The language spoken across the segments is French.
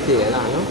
fêter là, non?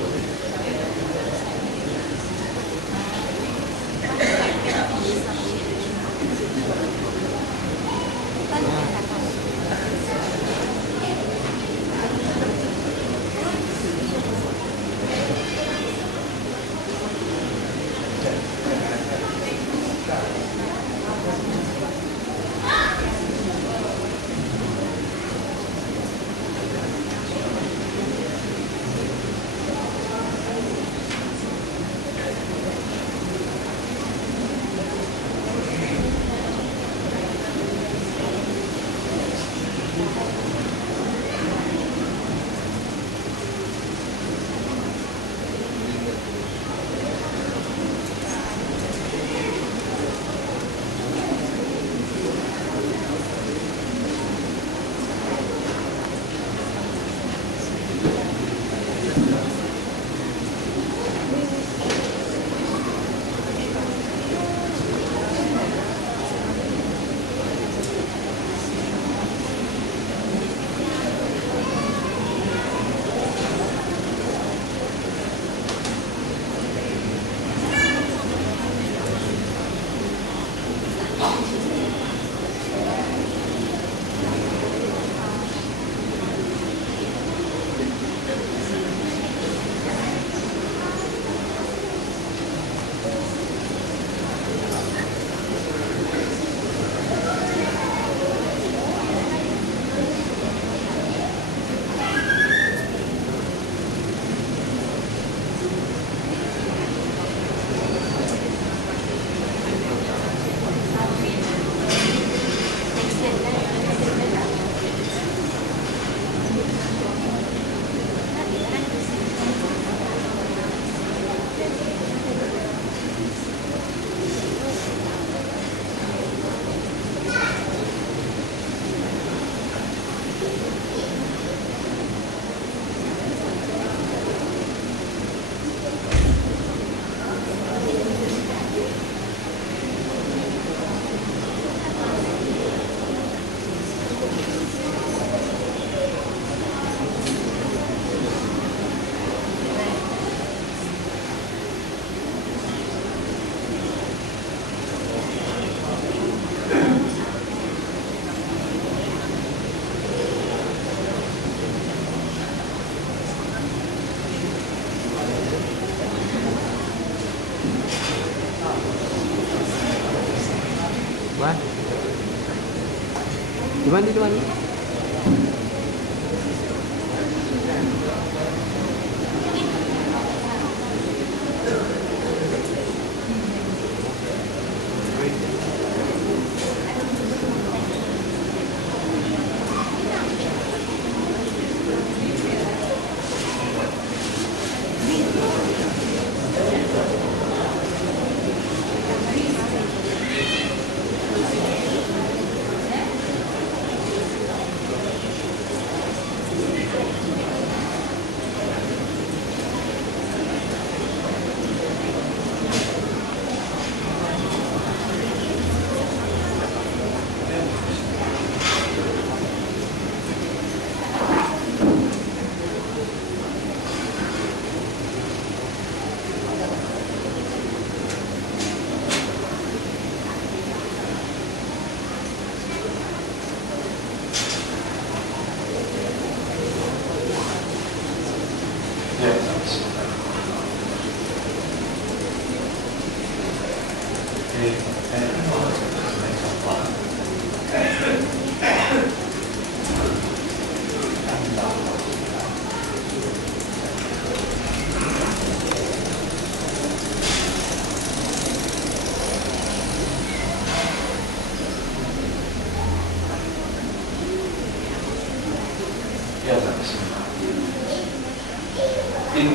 What? Di mana?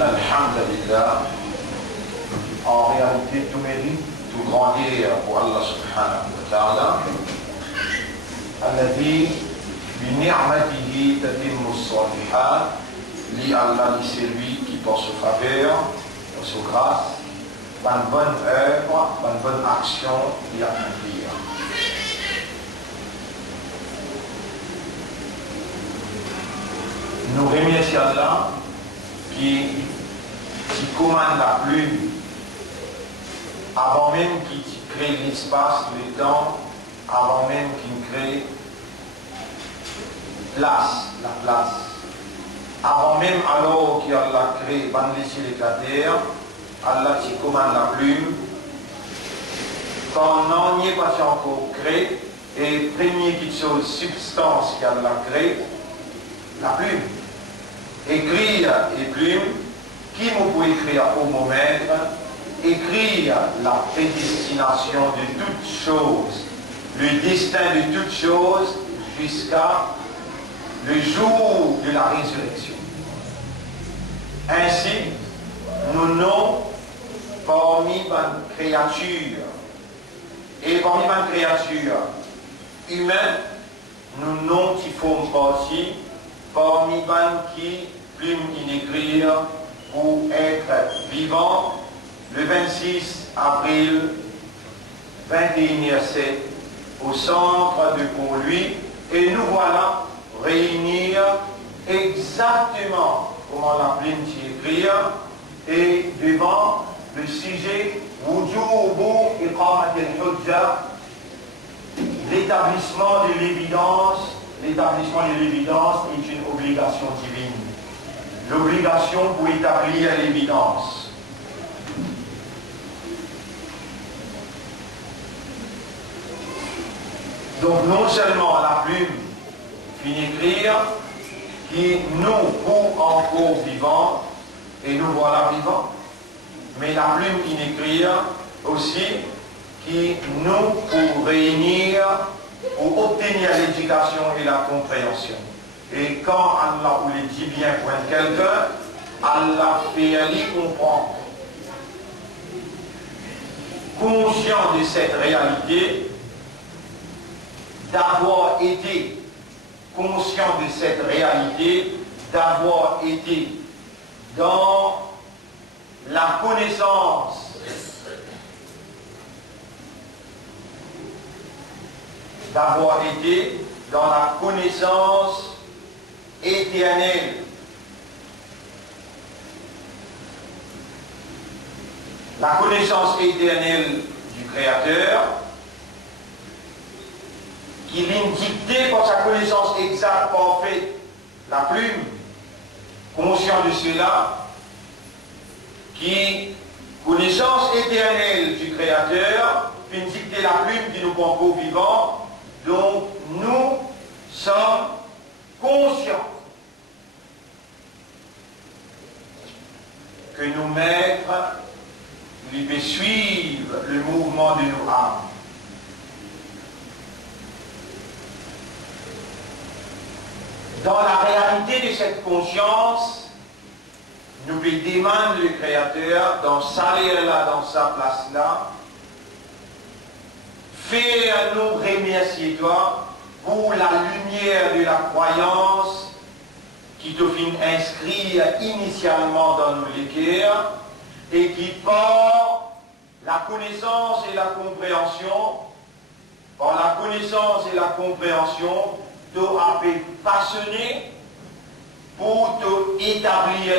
Alhamdulillah, en réalité, tout mérite, tout grandir pour Allah subhanahu wa ta'ala. Alladhi bi ni'matihi tatimmu s-salihat, li Allah, c'est lui qui par sa faveur, par sa grâce, par une bonne œuvre, par une bonne action, l'y accomplir. Nous remercions Allah qui qui commande la plume, avant même qu'il crée l'espace, le temps, avant même qu'il crée la place. Avant même alors qu'Allah crée les cieux et la terre, Allah qui commande la plume. Quand on n'y est pas encore créé, et premier qui chose substance qu'Allah crée, la plume. Écrire et plume, qui vous pouvez écrire au moment, écrire la prédestination de toutes choses, le destin de toutes choses jusqu'à le jour de la résurrection. Ainsi, nous nommons parmi les créatures, et parmi les créatures humaines, nous nommons qui font partie, parmi les qui plume inécrire pour être vivants, le 26 avril 21e siècle, au centre de Pont-Louis, et nous voilà réunir exactement comment la plume s'y écrire et devant le sujet Wujubu Iqamat al-Hujja, l'établissement de l'évidence. L'établissement de l'évidence est une obligation divine. L'obligation pour établir l'évidence. Donc non seulement la plume finit d'écrire, qui nous pour encore vivants, et nous voilà vivants, mais la plume qui n'écrire aussi, qui nous pour réunir, pour obtenir l'éducation et la compréhension. Et quand Allah ou les dit bien pour quelqu'un, Allah fait lui comprendre. Conscient de cette réalité, d'avoir été conscient de cette réalité, d'avoir été dans la connaissance éternelle. La connaissance éternelle du Créateur, qui l'indictait par sa connaissance exacte, parfaite, la plume, conscient de cela, qui, connaissance éternelle du Créateur, qui dictait la plume qui nous concourt vivants, donc nous sommes conscients que nos maîtres lui suivent le mouvement de nos âmes. Dans la réalité de cette conscience, nous lui demandons le Créateur, dans sa là, dans sa place là, fais-nous remercier toi pour la lumière de la croyance qui te fit inscrire initialement dans nos cœurs et qui par la connaissance et la compréhension, t'a été passionné pour te établir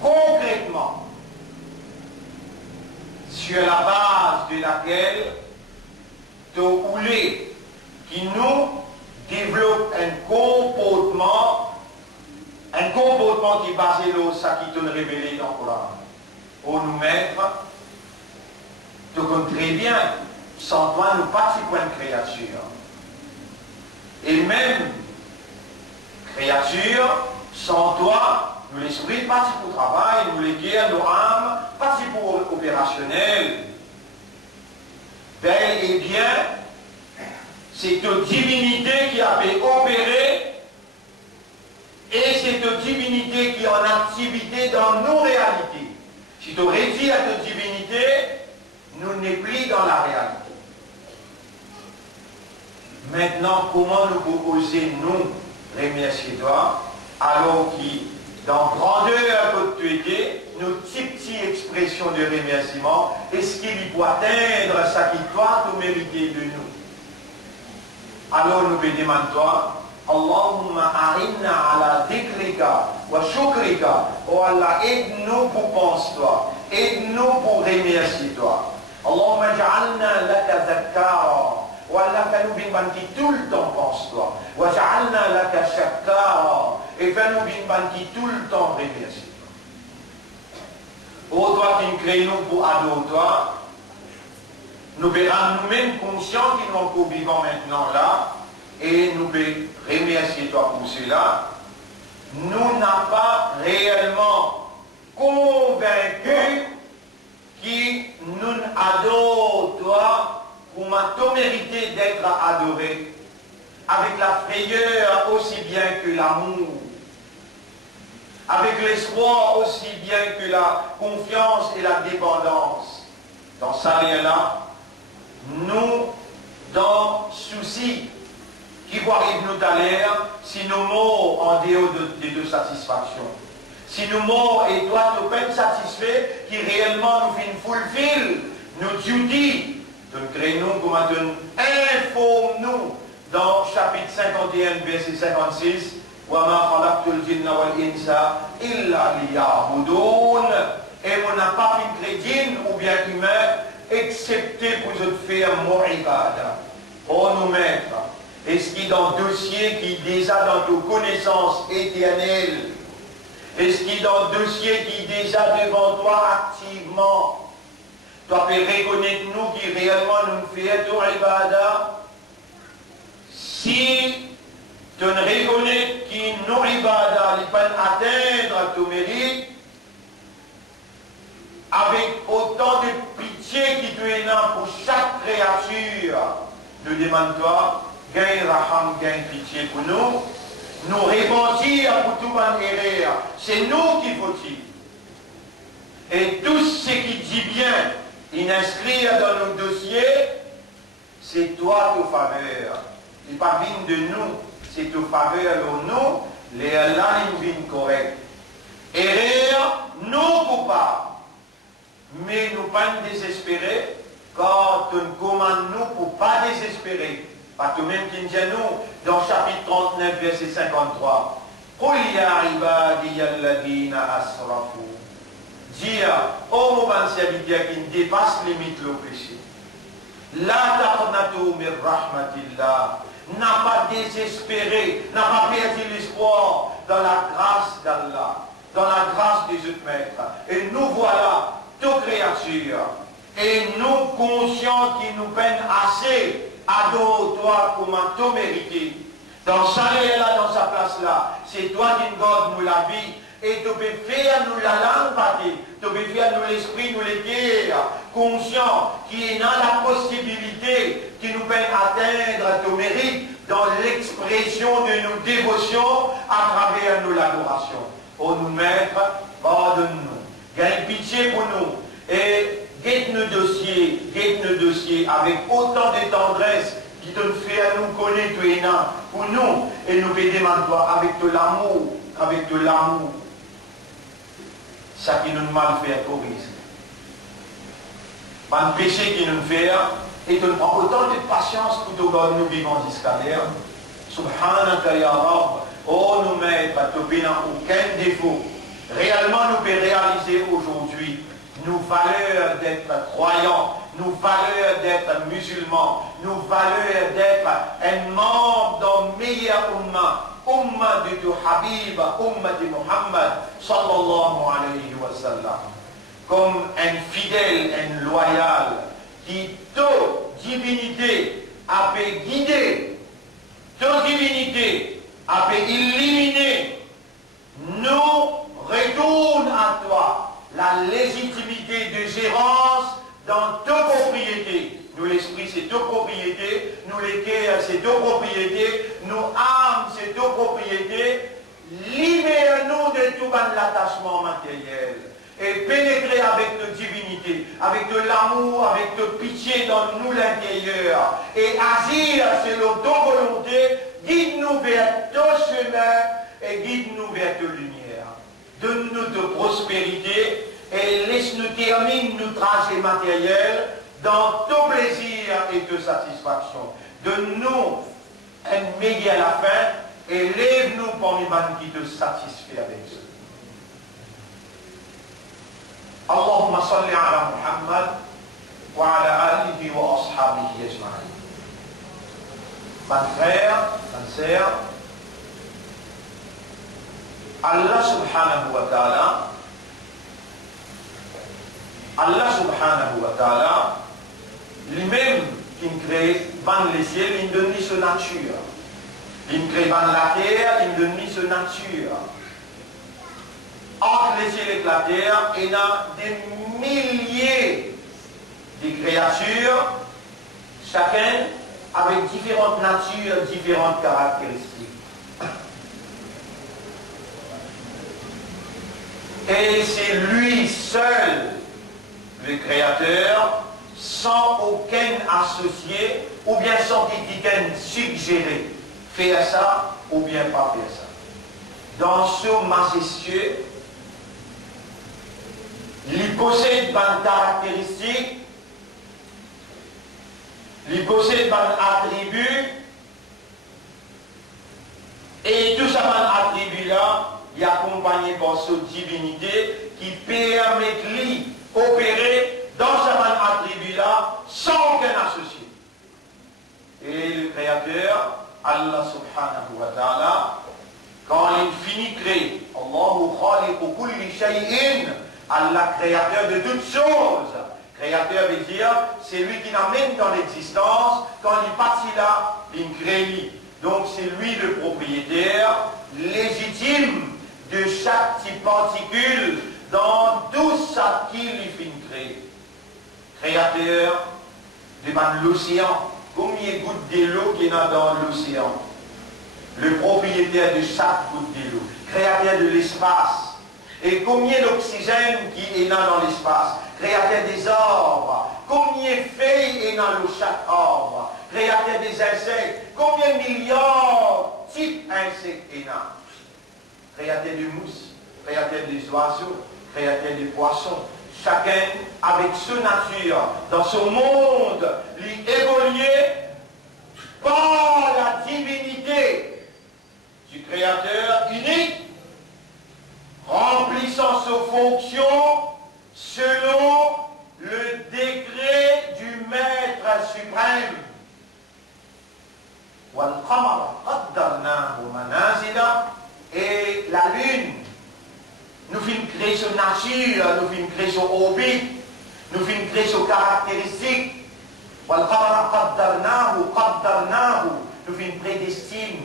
concrètement sur la base de laquelle te rouler qui nous développe un comportement qui est basé sur ce qui te révélé dans le Coran. Pour nous mettre, tu connais très bien, sans toi, nous pas si point de créature. Et même créature, sans toi, nous l'esprit pas si pour travail, nous les guerres, nos âmes, pas si pour opérationnel. Bel et bien, c'est une divinité qui a fait opérer et c'est une divinité qui est en activité dans nos réalités. Si tu réduis à cette divinité, nous n'est plus dans la réalité. Maintenant, comment nous proposer, nous, remercier toi, alors que dans grandeur que tu étais, nos petites expressions de remerciement, est-ce qu'il peut atteindre ce qui toi tu méritais de nous? Alors nous te demandons toi, Allahumma a'inna ala dhikrika wa shukrika. Oh Allah, aide-nous pour penser toi. Aide-nous pour remercier toi. Allahumma ja'alna laka zakkara. Oh Allah, fais-nous bin banki tout le temps pense toi. Wa ja'alna laka shakkara. Et fais-nous bin banki tout le temps remercier toi. Oh toi qui nous crées nous pour adorer toi. Nous verrons nous-mêmes conscients qu'ils n'ont qu'au vivant maintenant là. Et nous remercier toi pour cela. Nous n'avons pas réellement convaincu qui nous adore toi pour m'as mérité d'être adoré avec la frayeur aussi bien que l'amour, avec l'espoir aussi bien que la confiance et la dépendance. Dans ça là, nous dans souci qui va arriver nous à l'air si nous morts en dehors des deux satisfactions. Si nous morts et toi nous peine satisfait, qui réellement nous fait fulfill, nous duty, nous créons comme nous informe-nous dans chapitre 51, verset 56, وَمَا خَلَقْتُ الْجِنَّ وَالْإِنسَ إِلَّا لِيَعْبُدُونَ. Et on n'a pas fait crédit ou bien humain, excepté pour nous faire mu'ibada. Oh nous maîtres, est-ce qu'il y a dans le dossier qui est déjà dans nos connaissances éternelles? Est-ce qu'il y a dans le dossier qui est déjà devant toi activement? Toi, peux reconnaître nous qui réellement nous fait ton ibada. Si tu ne reconnais qui nous ibada, il peut atteindre ton mérite, avec autant de pitié qui te est là pour chaque créature, nous demande-toi, gagne raham, gagne pitié pour nous, nous repentir pour tout mon erreur. C'est nous qui faut-il. Et tout ce qui dit bien, inscrire dans nos dossiers, c'est toi ta faveur. Il pas vient de nous, c'est ta faveur de nous, les lignes viennent correctes. Erreur, nous coupables. Mais nous pas désespérer, quand on commande nous pour pas désespérer. Pas tout même qui nous nous, dans chapitre 39, verset 53. قُلْ يَا عِبَادِيَ الَّذِينَ أَسْرَفُوا. Dire, oh mon serviteur qui ne dépasse les limites le péché. La taqnatu min rahmatillah. N'a pas désespéré, n'a pas perdu l'espoir dans la grâce d'Allah, dans la grâce des autres maîtres. Et nous voilà, toutes créatures, et nous conscients qui nous peinent assez, adore-toi comme un tout mérité. Dans sa là, dans sa place là, c'est toi qui nous gardes nous la vie. Et tu peux faire nous la langue pâtée, tu peux faire nous l'esprit, nous les guerres, conscients, qui est dans la possibilité qui nous peine atteindre ton mérite dans l'expression de nos dévotions à travers nous l'adoration. Oh nous maître, pardonne-nous, gagne pitié pour nous et guette nos dossiers avec autant de tendresse qui te fait à nous connaître pour nous et nous pédons toi avec de l'amour, avec de l'amour. Ça qui nous mal fait corrige. Pas de péché qui nous fait et tu prends autant de patience pour que nous vivons jusqu'à l'air. Subhanaka ya Rabb. Oh nous maîtres, tu n'as aucun défaut. Réellement nous pouvons réaliser aujourd'hui nos valeurs d'être croyants, nos valeurs d'être musulmans, nos valeurs d'être un membre d'un meilleur umma. Umma de ton Habib, Umma de Muhammad, sallallahu alayhi wa sallam. Comme un fidèle, un loyal, qui toute divinité a pu guider, toute divinité a pu éliminer, nous retourne à toi la légitimité de gérance dans toute propriété. Nous, l'esprit, c'est deux propriétés. Nous, les cœurs, c'est deux propriétés. Nous, âmes, c'est deux propriétés. Libère-nous de tout l'attachement matériel. Et pénétrer avec notre divinité, avec de l'amour, avec de pitié dans nous l'intérieur. Et agir selon ton volonté. Guide-nous vers ton chemin et guide-nous vers ta lumière. Donne-nous de prospérité et laisse-nous terminer nos trajets matériels dans ton plaisir et de satisfaction. Donne-nous un meilleur à la fin élève-nous parmi man qui te satisfait avec eux. Allahumma salli ala Muhammad wa ala alihi wa ashabihi ajma'in. Mon frère, ma sœur, Allah subhanahu wa ta'ala, lui-même qui crée les ciels, il donne sa nature. Il crée la terre, il donne sa nature. Entre les ciels et la terre, il y a des milliers de créatures, chacun avec différentes natures, différentes caractéristiques. Et c'est lui seul, le Créateur, sans aucun associé, ou bien sans quelqu'un suggéré, faire ça, ou bien pas faire ça. Dans ce majestueux, il possède une caractéristique, il possède un attribut, et tout ça, attribut-là, il est accompagné par cette divinité qui permet de lui opérer dans ce attribut-là sans aucun associé. Et le Créateur, Allah subhanahu wa ta'ala, quand il finit de créer, Allahu khaliqu kulli shay'in, Allah créateur de toutes choses. Créateur veut dire, c'est lui qui l'amène dans l'existence, quand il est parti là, il crée. Donc c'est lui le propriétaire légitime de chaque petite particule dans tout ça qu'il fait créer. Créateur de l'océan, combien de gouttes de l'eau qu'il y a dans l'océan. Le propriétaire de chaque goutte de l'eau. Créateur de l'espace. Et combien d'oxygène qui est dans l'espace. Créateur des arbres. Combien de feuilles est dans chaque arbre. Créateur des insectes. Combien de milliards de types d'insectes est là. Créateur de mousses, créateur des oiseaux, créateur des poissons. Chacun avec sa nature, dans ce monde, lui évoluer par la divinité du Créateur unique, remplissant ses fonctions selon le décret du Maître suprême. Et la lune, nous finissons créer sa nature, nous finissons créer son orbite, nous finissons créer ses caractéristiques. Nous finissons prédestiner,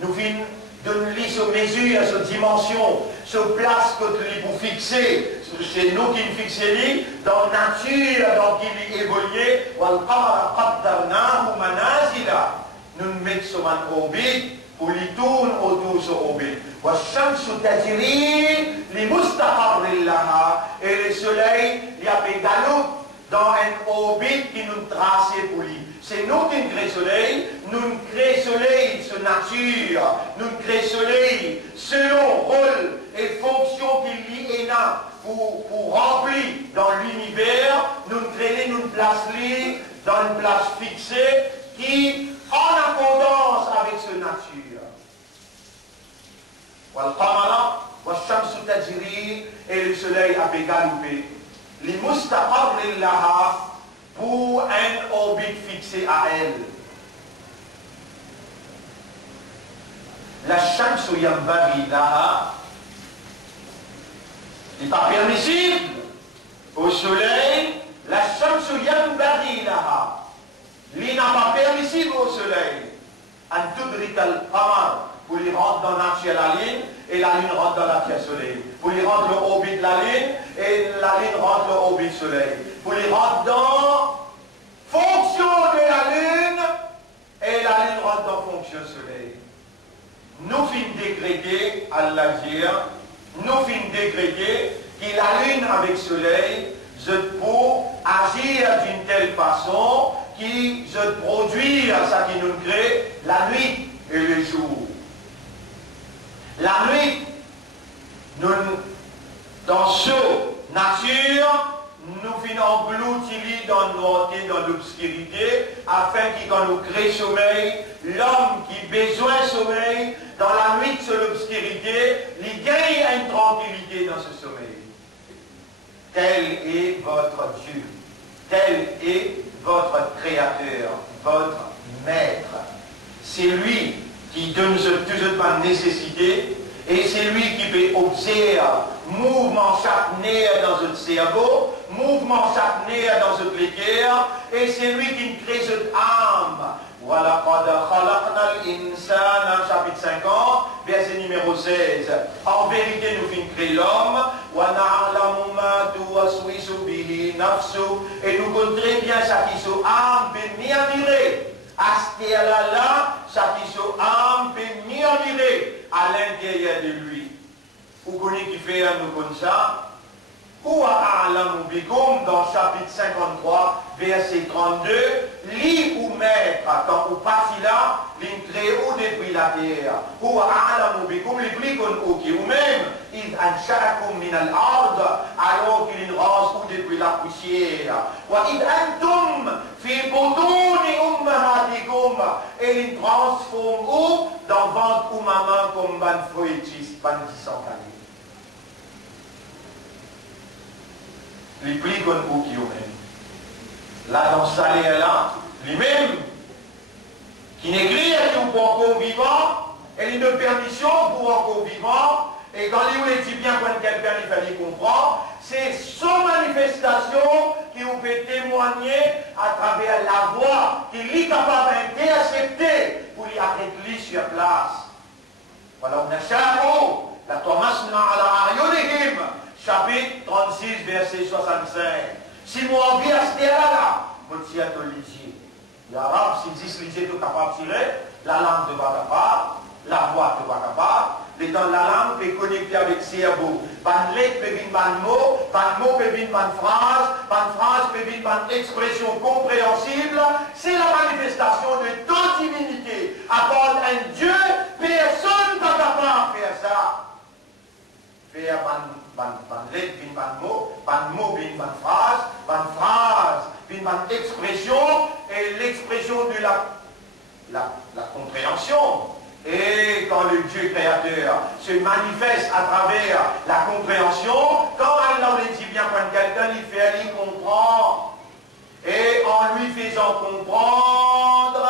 nous finissons donner ses mesures, ses dimensions, ses places que nous pour fixer. C'est nous qui nous fixons dans la nature, dans qui nous évoluons. Nous nous mettons sur une orbite. Pour lui tourne autour de son orbite. Et le soleil, il y a des galops dans une orbite qui nous trace pour lui. C'est nous qui créons le soleil, nous créons le soleil, sa nature, nous créons le soleil selon rôle et fonction qu'il lui est là pour remplir dans l'univers, nous créons, nous plaçons dans une place fixée qui en accordance avec sa nature. Et le soleil a galopé. Pour un orbite fixé à elle. La chance n'est pas permissible au soleil. La chance il n'a pas permissible au soleil. Pour lui rentrer dans la ligne, et la ligne rentre dans la pierre soleil. Pour lui rendre l'orbite de la ligne, et la ligne rentre l'orbite soleil. Pour lui rentrer dans fonction de la lune, et la lune rentre dans fonction soleil. Nous finissons décréter, Allah dit, nous finissons décréter que la lune avec soleil, je peux agir d'une telle façon qui je produire ça qui nous crée la nuit et le jour. La nuit, nous, dans ce nature, nous finissons engloutis dans l'obscurité, afin qu'il quand nous crée sommeil, l'homme qui a besoin de sommeil, dans la nuit de l'obscurité, il gagne une tranquillité dans ce sommeil. Tel est votre Dieu, tel est votre Créateur, votre Maître. C'est lui qui donne toujours ma nécessité, et c'est lui qui peut observer mouvement chaque nerf dans notre cerveau, mouvement chaque nerf dans notre cœur, et c'est lui qui crée cette âme. Voilà, chapitre 50, verset numéro 16. En vérité, nous finissons créer l'homme, et nous connaissons très bien chaque âme peut m'y admirer. À ce là, chaque âme peut m'y admirer à l'intérieur de lui. Vous connaissez qui fait nous comme ça? Ou à Alam Bikum dans chapitre 53, verset 32, lit ou maître, quand vous partez là, l'entrée ou depuis la terre. Ou à Alam Bikum, les plis qu'on ou même, il ansha'akum min al-ard, alors qu'il rase ou depuis la poussière. Wa id antum fi butuni ummahatikum, et il transforme où dans ventre ou maman comme ban foétis, ban disantali. Les plis qu'on ou qui ou même. Là dans ce salaire là, lui-même, qui n'écrit qu'il pour encore vivant, et il a une permission pour encore vivant, et quand il dit bien quand quelqu'un il fallait comprendre, c'est son manifestation qui vous peut témoigner à travers la voix qu'il est capable d'intercepter pour lui arrêter lui sur place. Voilà, on a chapeau, la Thomas à la Arionihim, chapitre 36, verset 65. Si moi envie à ce terrain-là, moi tiens à lisier. L'arabe, s'il dit lisier, tout capable de tirer, la langue ne va pas, la voix ne va pas. Les dans la langue peut connecter avec le cerveau. Ban lettre peut venir ban mot, ban mot peut venir ban phrase peut venir ban expression compréhensible. C'est la manifestation de toute divinité. À part un Dieu, personne n'est capable de faire ça. Faire ban lettre, ban mot, ban phrase, ban expression, et l'expression de la compréhension. Et quand le Dieu créateur se manifeste à travers la compréhension, quand Allah le dit bien quand quelqu'un il fait, il comprend. Et en lui faisant comprendre,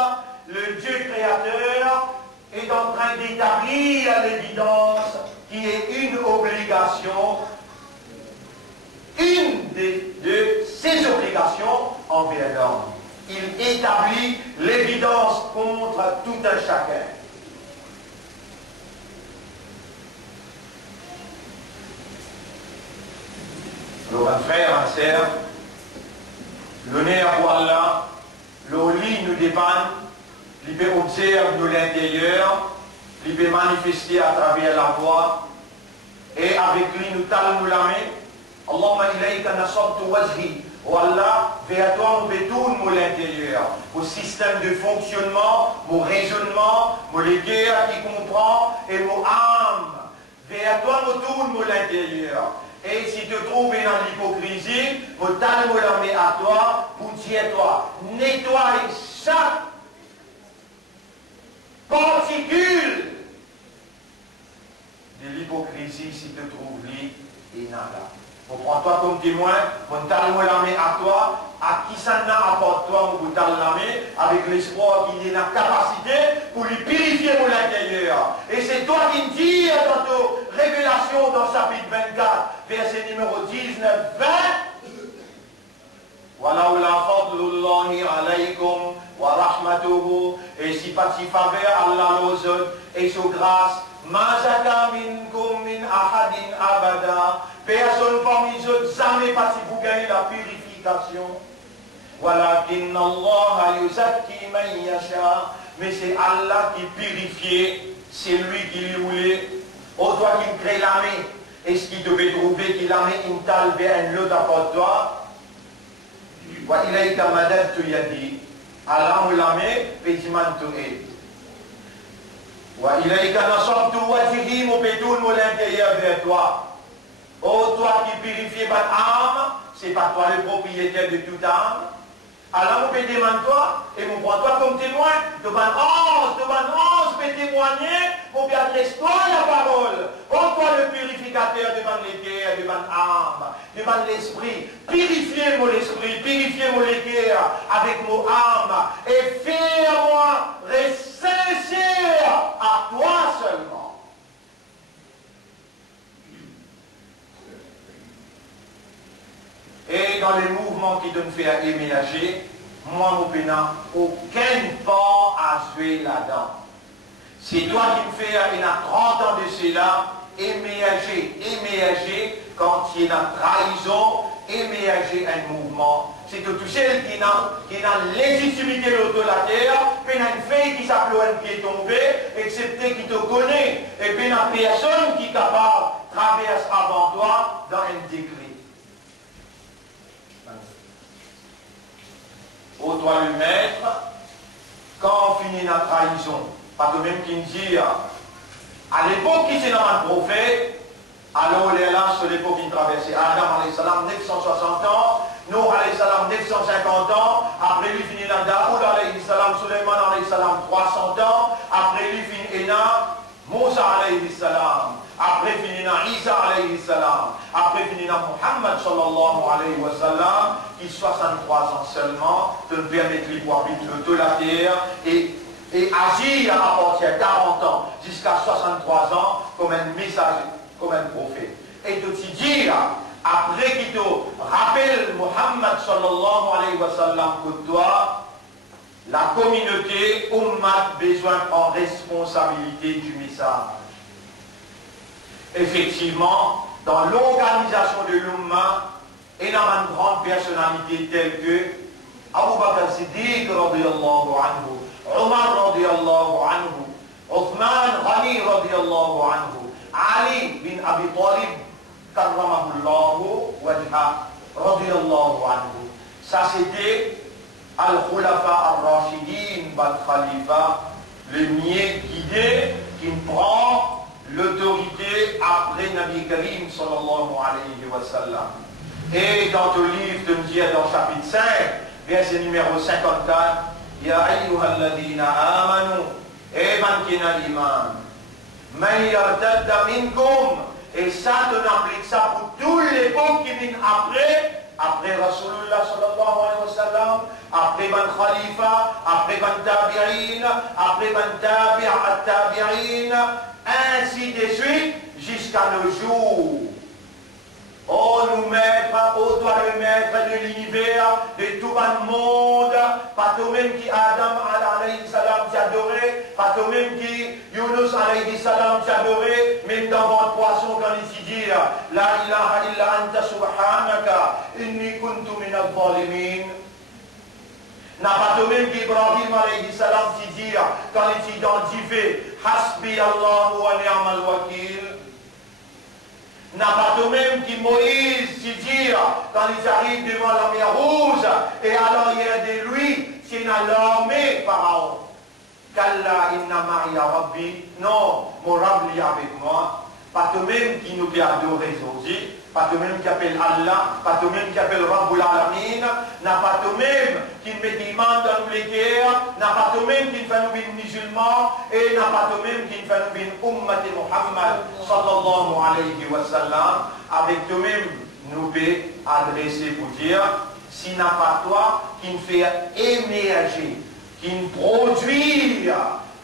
le Dieu créateur est en train d'établir l'évidence qui est une obligation, une de ses obligations envers l'homme. Il établit l'évidence contre tout un chacun. Alors, un frère, un sœur, l'honneur pour Allah, le lit nous dépanne, il peut observer nous l'intérieur, il peut manifester à travers la voix, et avec lui nous talons la main. Allahumma ilayka nasabtu wajhi. Oh Allah, vers toi on détourne mon l'intérieur, mon système de fonctionnement, mon raisonnement, mon cœur qui comprend, et mon âme. Vers toi on tourne mon l'intérieur. Et si tu te trouves dans l'hypocrisie, je t'envoie à toi pour dire toi, nettoie chaque particule de l'hypocrisie si tu te trouves là et là. Prends-toi comme témoin, je t'envoie à toi, à qui ça n'a apporte toi, on vous avec l'espoir qu'il y a la capacité pour lui purifier pour l'intérieur. Et c'est toi qui me dis dans ta révélation dans chapitre 24, verset numéro 19, 20. Voilà la fadlullahi alaykum wa rahmatuhu. Et si pas si faveur Allah aux autres et sous grâce, ma zaka minkum min ahadin abada. Personne parmi les autres jamais pas si vous gagnez la purification. Walakin Allah yuzakki man yasha. Mais c'est Allah qui purifie, c'est lui qui lui voulait. Au toi qui crée la main. Est-ce qu'il devait trouver qu'il a mis une talle vers un lot d'apporte toi? Wa ilayka madadtu yadi. Allah ou la main, pédiman to aide. Wa ilayka nasabtu wajhi, mon pétoul, mon l'intérieur vers toi. Oh, toi qui purifies ma âme, c'est pas toi le propriétaire de toute âme. Alors, on peut demander toi, et on prend toi comme témoin. Devant 11 peut témoigner, on peut adresser toi la parole. Oh, toi le purificateur devant les guerres, devant l'âme, devant l'esprit. Purifiez mon esprit, purifiez mon guerres avec mon âme. Et fais-moi sincère à toi seulement. Et dans les mouvements qui donnent fait à éménager, moi, mon pénal, aucun part à jouer là-dedans. C'est toi qui me fais, il y a 30 ans de cela, éménager, quand il y a une trahison, éménager un mouvement. C'est que tout seul qui a légitimité de l'autolataire, puis il y a une fille qui s'appelle qui est tombée, excepté qui te connaît, et puis il y a personne qui est capable de traverser avant toi dans un décret. Ô toi le maître, quand on finit la trahison, pas de même qu'il dit, à l'époque qui c'est dans un prophète, alors il est là sur l'époque qui traversait Adam alayhi salam 960 ans, Nour alayhi salam 950 ans, après lui finit dans Daoud alayhi salam, Suleiman alayhi salam 300 ans, après lui finit Ena, Moussa alayhi salam, après finit dans Isa alayhi salam, après finit dans Muhammad sallallahu alayhi wa sallam, qui 63 ans seulement, de permettre lui pour habiter de la terre et agir à partir de 40 ans jusqu'à 63 ans comme un messager, comme un prophète. Et de te dire, après qu'il te rappelle Muhammad sallallahu alayhi wa sallam pour toi, la communauté Ummah besoin en responsabilité du message. Effectivement, dans l'organisation de l'Ummah, il y a une grande personnalité telle que Abu Bakr Siddiq radiyallahu anhu, Omar radiyallahu anhu, Uthman Ghani radiyallahu anhu, Ali bin Abi Talib karramahullahu wajha radiyallahu anhu. Ça c'était Al-Khulafa Ar-Rashidin Bad Khalifa, le mieux guidé qui prend l'autorité après Nabi Karim sallallahu alayhi wa sallam. Et dans le livre de Mdiya, dans le chapitre 5, verset numéro 54, Ya ayyuhalladhina amanu, man qui n'a l'iman, man yartadda minkum, et ça on applique ça pour tous les peuples qui viennent après Rasulullah sallallahu alayhi wa sallam, après Ban Khalifa, après Ban Tabi'in, après Ban Tabi'a Tabi'in, ainsi de suite, jusqu'à nos jours. Oh, nous maîtres, oh toi le maître de l'univers, de tout le monde, pas toi même qui Adam alayhi salam t'adorait, pas toi même qui Yunus alayhi salam t'adorait, même dans votre poisson quand il dit La ilaha illa anta subhanaka, inni kuntu min al-zalimin. N'a pas toi même qui Ibrahim alayhi salam dit quand il identifie Hasbi Allah wa ni'mal wakil. N'a pas de même qui Moïse dit quand ils arrivent devant la mer rouge et à l'arrière de lui c'est une armée Pharaon. Kalla inna ma'iya rabbi, non, mon Rabbi est avec moi. Pas de même qui nous fait adorer aujourd'hui, pas de même qui appelle Allah, pas de même qui appelle Rabbul Alamin, n'a pas de même qui me demande dans nous les guerres, n'a pas de même qui fait nous musulmans, et n'a pas de même qui fait nous Ummat Muhammad sallallahu alayhi wa sallam, avec de même nous peut adresser pour dire, si n'a pas toi qui me fait émerger, qui me produit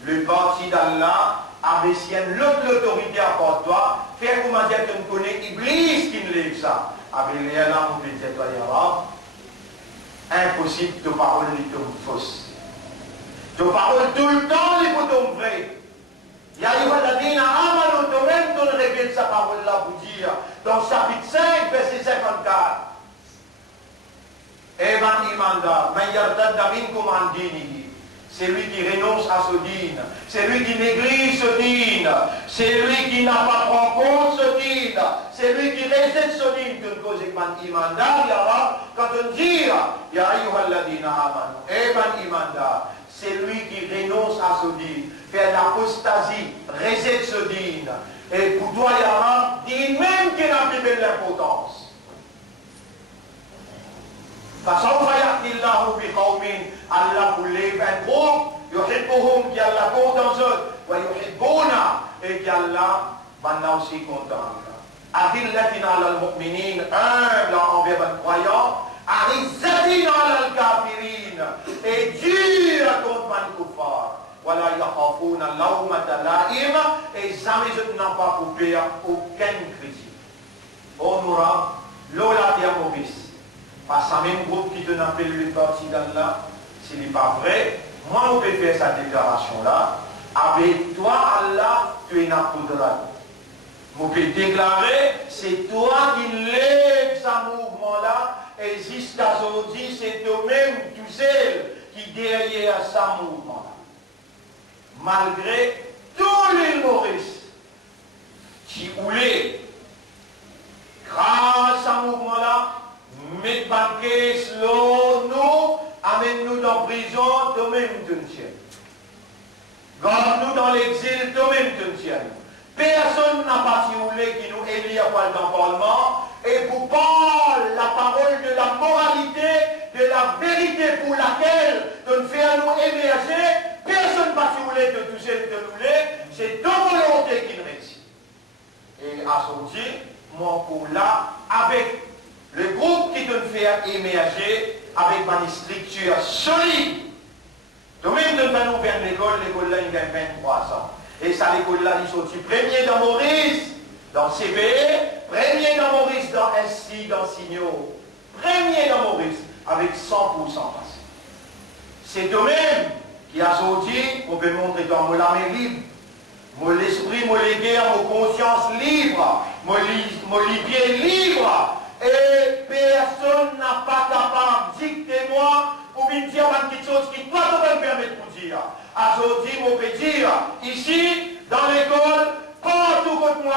le parti d'Allah, avec l'autorité à part toi, faire comment dire que nous connaissons Iblis qui nous lève ça. Avec les là, on peut dire, toi, impossible de parole les tombe fausse. De parole tout le temps, les pots tombe vrai. Il y a eu la dîne à Amalo, toi-même, tu répètes sa parole là pour dire, dans le chapitre 5, verset 54. Eman imanda, man yartadda minkum an dinihi. C'est lui qui renonce à ce dîne, c'est lui qui néglige ce dîne, c'est lui qui n'a pas pris en compte ce dîne, c'est lui qui rejette ce dîne. Que cause man imanda, quand on dit ya ayyuhalladhina amanu, man imanda, c'est lui qui renonce à ce dîne, fait l'apostasie, rejette ce dîne. Et pour toi, Yara, dîne même qui n'a plus de l'importance. فسوف يأتي الله بقوم Allah vous lève un groupe يحبهم qui Allah compte en eux ويحبون et qui Allah va aussi content. أذلة على المؤمنين humble envers les croyants أعزة على الكافرين et dur contre les kuffars. ولا يخافون لومة لائم et jamais je n'ai pas coupé aucune critique. On aura l'ola de Maurice. Pas ça même groupe qui te n'appelle le parti d'Allah, s'il n'est pas vrai, moi on peut faire cette déclaration-là. Avec toi, Allah, tu es n'appoudra. On peut déclarer, c'est toi qui lèves ce mouvement-là, et jusqu'à aujourd'hui, c'est toi-même, tout seul, qui derrière ce mouvement-là. Malgré tous les Maurice qui voulaient, grâce à ce mouvement-là, mettre banquet, nous, amène-nous dans la prison, toi-même, tu nous tiens. Garde-nous dans l'exil, toi-même, tu nous tiens. Personne n'a pas si voulu qui nous élit à dans le Parlement, et pour parler la parole de la moralité, de la vérité pour laquelle de faire nous émerger, personne n'a pas si voulu de toucher de nous, c'est ton volonté qui nous réussit. Et à son dire, mon pour là, avec le groupe qui te fait émerger, avec une structure solide. Nous-mêmes, nous allons vers l'école, l'école-là, il gagne 23 ans. Et ça, l'école-là, il sortit premier dans Maurice, dans CPE, premier dans Maurice, dans SI, dans Signaux. Premier dans Maurice, avec 100% passé. C'est eux-mêmes qui a sorti, on peut montrer dans mon âme libre, mon l'esprit, mon guerre, mon conscience libre, mon pied libre. Et personne n'a pas capable de dicter moi ou bien dire une petite chose qui doit me permettre de dire. Aujourd'hui, on peut dire, ici, dans l'école, partout contre moi,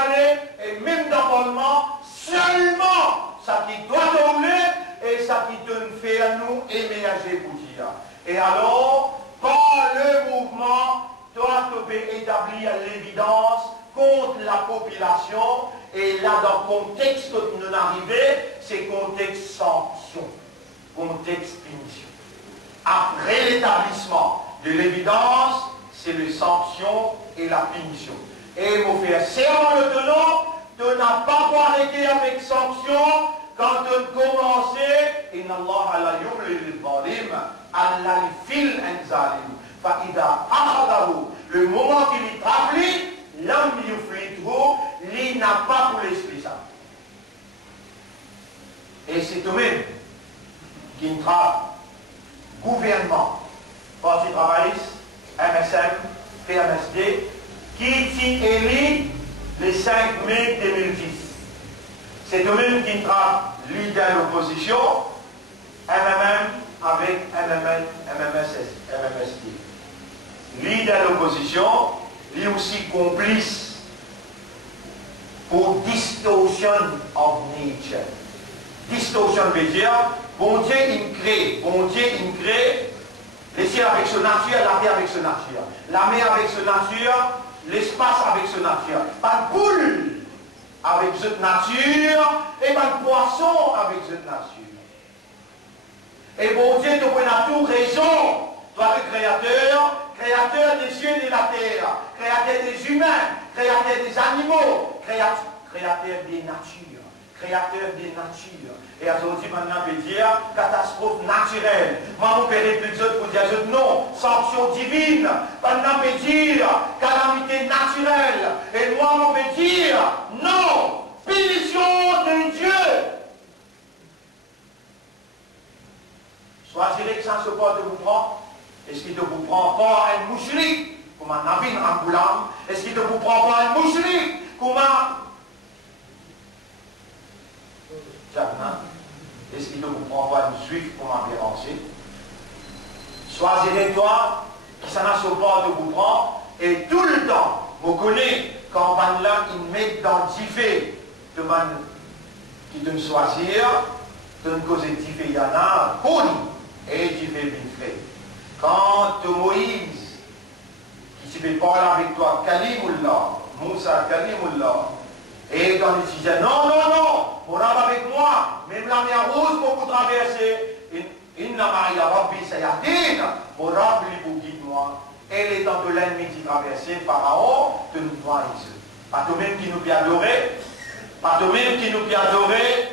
et même dans le Parlement, seulement ça qui doit tomber et ça qui donne fait à nous émerger pour dire. Et alors, par le mouvement, doit établir l'évidence contre la population. Et là, dans le contexte que nous arrivons, c'est contexte sanction, contexte punition. Après l'établissement de l'évidence, c'est les sanctions et la punition. Et il faut faire serment le tenant, de n'a pas arrêter avec sanction quand on commence. Inna Allah la yumli lil-zalim, Allah fil an-zalim. Fa'ida akhadahu, le moment qu'il est appelé, l'homme il n'a pas pour l'esprit ça. Et c'est eux-mêmes qui travaillent, gouvernement, Parti travailliste, MSM, PMSD, qui élit le 5 mai 2010. C'est eux-mêmes qui travaillent leader de l'opposition, MMM avec MMSD. Leader de l'opposition, lui aussi complice pour distortion of nature. Distortion veut dire, bon Dieu il crée, le ciel avec son nature, la terre avec son nature, la mer avec son nature, l'espace avec son nature, pas de boule avec cette nature, et pas de poisson avec cette nature. Et bon Dieu, nous avons tout raison, toi le créateur des cieux et de la terre, créateur des humains, créateur des animaux, créateur des natures, créateur des natures. Et aujourd'hui, maintenant, on peut dire catastrophe naturelle. Moi, on peut répéter pour dire non, sanction divine. Maintenant, on peut dire calamité naturelle. Et moi, on peut dire non, punition de Dieu. Choisirez que ça se porte de vous prendre. Est-ce qu'il ne vous prend pas un mouchrik, comme un navire ambulant? Est-ce qu'il ne vous prend pas un mouchrik, comme un... Est-ce qu'il ne vous prend pas un juif, comme un bérancier? Choisirez-toi, qui s'en a sur bord de vous prendre, et tout le temps, vous connaissez, quand on là, ils mettent dans le tifé, qui donne choisir, donne cause de tifé, il y en a, et tifé bien fait. Quand Moïse, qui se fait parler avec toi, Kalimullah, Moussa, Kalimullah, et quand il disait non, on rentre avec moi, même la mer rouge pour vous traverser, Inna ya Rabbi sayahdin, mon Rabbi vous guide-moi. Et les temps de l'ennemi qui traversait Pharaon, que nous voyons ici. Pas toi-même qui nous peut adorer, pas toi-même qui nous peut adorer.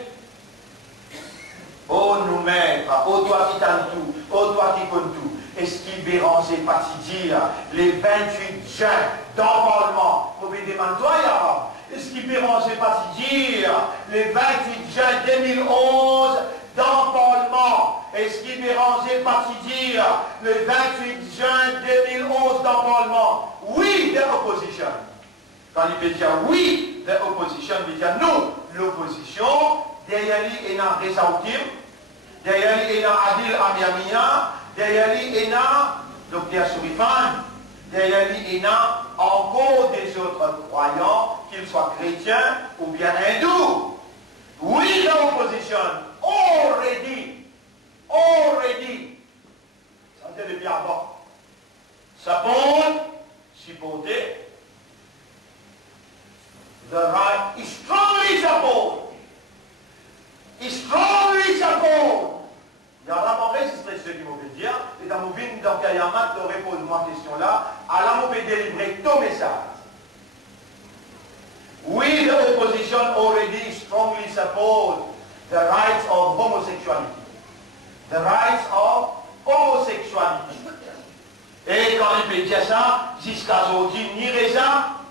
Oh nous maître, oh toi qui t'as tout, oh toi qui connais tout. Est-ce qu'il Béranger pas dire les 28 juin d'emballement, vous pouvez demander toi Yahram. Est-ce qu'il Béranger pas dire les 28 juin 2011 d'emballement. Est-ce qu'il Béranger pas dire le 28 juin 2011 d'emballement? Oui, de opposition. Quand il veut dire oui, de opposition, il veut dire non. L'opposition, derrière lui, il y a un Résaoutim, derrière lui, il y a Adil Amiamia, derrière lui, il y a Dr. Sourifan, derrière lui, il y a encore des autres croyants, qu'ils soient chrétiens ou bien hindous. Oui, de opposition, already, ça veut dire bien avant. Supporter, the right is strongly support. Il y a vraiment enregistré ce qui m'a fait dire, et dans mon vin, dans Kayamat, de répondre à ma question là, à la m'a fait délivrer ton message. We, the opposition, already strongly support the rights of homosexuality. The rights of homosexuality. Et quand il peut dire ça, jusqu'à aujourd'hui, ni Reza,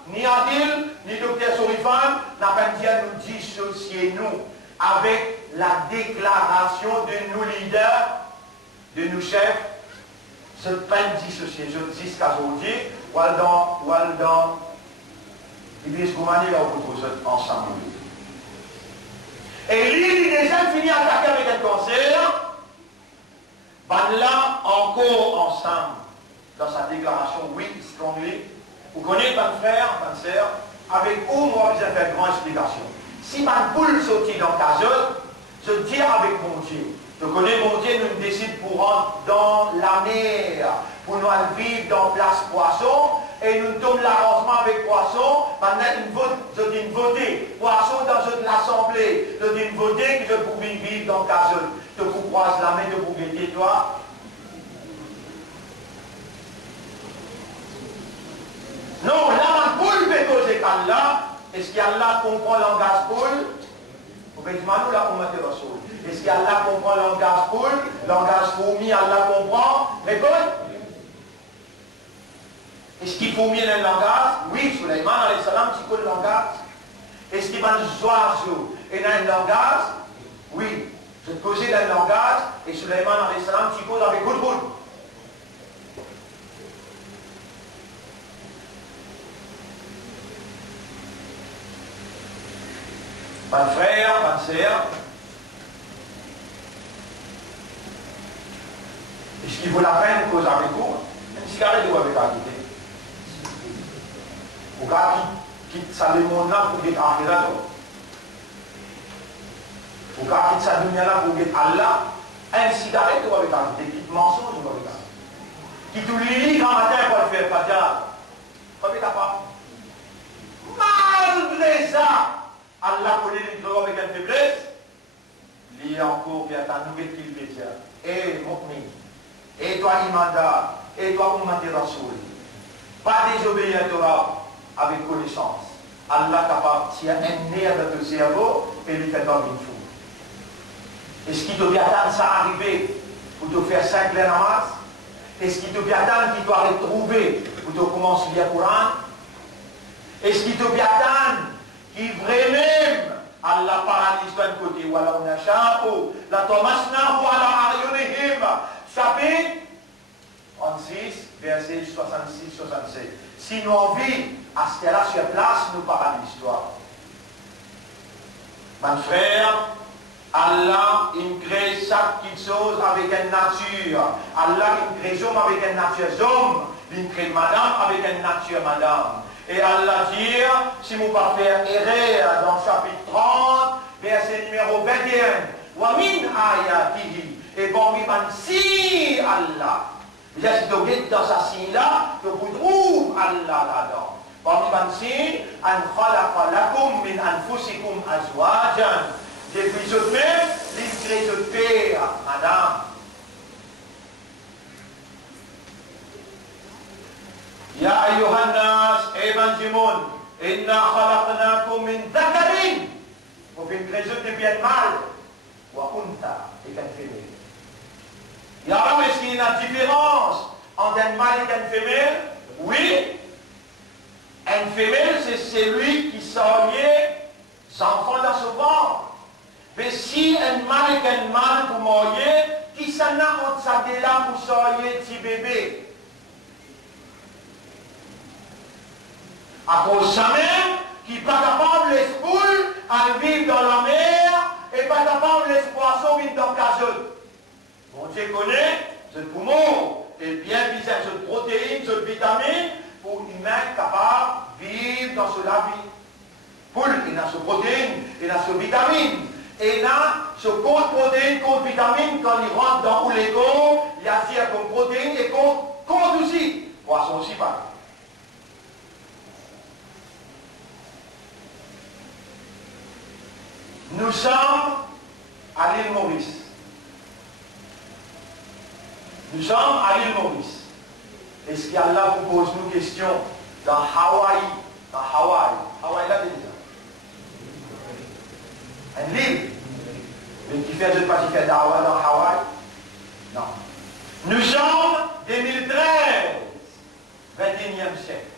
ni Adil, ni Dr. Sourifan n'a pas dit à nous dissocier nous avec la déclaration de nos leaders, de nos chefs. Ce n'est pas une dissocier jusqu'à aujourd'hui, ou dans l'Église Goumani, là, on retrouve ensemble. Et lui, il déjà fini à attaquer avec un cancer, ben là, encore ensemble, dans sa déclaration, oui, strongly. Vous connaissez, mon frère, ma soeur, avec où moi, je vais faire une grande explication. Si ma boule sortit dans ta zone, je dis avec mon Dieu. Je connais mon Dieu, nous décide pour rentrer dans la mer, pour nous vivre dans place poisson, et nous tombons l'arrangement avec poisson. Maintenant, je dis voter poisson dans l'assemblée. Je dis voter que je pouvais vivre dans ta zone. Je vous croise la main, je vous guetter, toi. Non, là, ma boule peut causer qu'Allah. Est-ce qu'Allah comprend le langage poule? Vous pouvez dire, nous, là, on m'a dit Rasoul. Est-ce qu'Allah comprend le langage poule? Langage fourmi, Allah comprend? Réponds. Est-ce qu'il fourmi le langage? Oui, Sulaiman, alayhi salam, tu connais le langage? Est-ce qu'il va nous oiseaux et dans le langage? Oui. Je te posais dans le langage, et Sulaiman, alayhi salam, tu causes avec Hudhud. Mon frère, ma sœur, est-ce qu'il vaut la peine de causer avec vous? Une cigarette doit avec la quitter. Ou gars qui quitte ça le monde là pour qu'il akhira. Ou gars qui quitte sa dunya là pour qu'il Allah. Une cigarette doit avec la quitter. Quitte mensonge doit avec la quitte. Qui tout lit quand matin pour le faire pas dire. Pas pas. Malgré ça. Allah connaît les droits avec une faiblesse. Il y a encore bien ta nouvelle qu'il veut dire. Et Moukmi, et toi Imanda, et toi Ummati Rasoul, pas désobéir à Torah avec connaissance. Allah capable de tirer un nerf de ton cerveau et lui faire dormir une fou. Est-ce qu'il te vient attendre ça arriver pour te faire 5 pleines en masse? Est-ce qu'il te vient attendre qu'il doit retrouver pour te commencer à lire le Coran? Est-ce qu'il te vient attendre qui vraiment Allah paralyse d'un côté, voilà on a chapeau, la Thomasna, voilà Arionehim, chapitre 36, verset 66-67. Si nous en vit, à ce qu'elle a sur place, nous paralyse l'histoire. Mon frère, Allah, il crée chaque chose avec une nature. Allah, il crée homme avec une nature homme, il crée madame avec une nature madame. Et Allah dit, si vous ne pas faire erreur dans le chapitre 30, verset numéro 21, wa min ayatihi, et bon, oui, si Allah, vous êtes dans sa signe là, que vous trouvez Allah là-dedans. Bon, oui, si, an khalaqa lakum min anfusikum azwajan. Depuis ce même, il crée de père, madame, أيها الناس évangémon إنا خلقناكم من ذكر وفي الكريزون de bien mal وأنثى et qu'un féminin. Et alors, est-ce qu'il y a une différence entre un mâle et une femelle? Oui. Un femelle, c'est celui qui s'oriait enfants dans ce ventre. Mais si un mâle et un mâle pour mourir, qui s'en a entre sa là pour s'orier petit bébé? À cause de ça même, qui n'est pas capable les poules à vivre dans la mer et pas capable les poissons vivre dans la cage. Bon Dieu connaît, ce poumon est bien visé, cette protéine, cette vitamine, pour l'humain capable de vivre dans ce la vie. Poule, il a ce protéine, il a ce vitamine, et il a ce compte protéine, compte vitamine, quand il rentre dans les comptes, il y a aussi comme protéine et compte aussi. Poisson aussi pareil. Nous sommes à l'île Maurice. Nous sommes à l'île Maurice. Est-ce qu'Allah vous pose une question dans Hawaï? Dans Hawaï. Hawaï là déjà. Une île. Mais qui fait pas qui fait d'Hawaï dans Hawaï? Non. Nous sommes 2013. 21e siècle.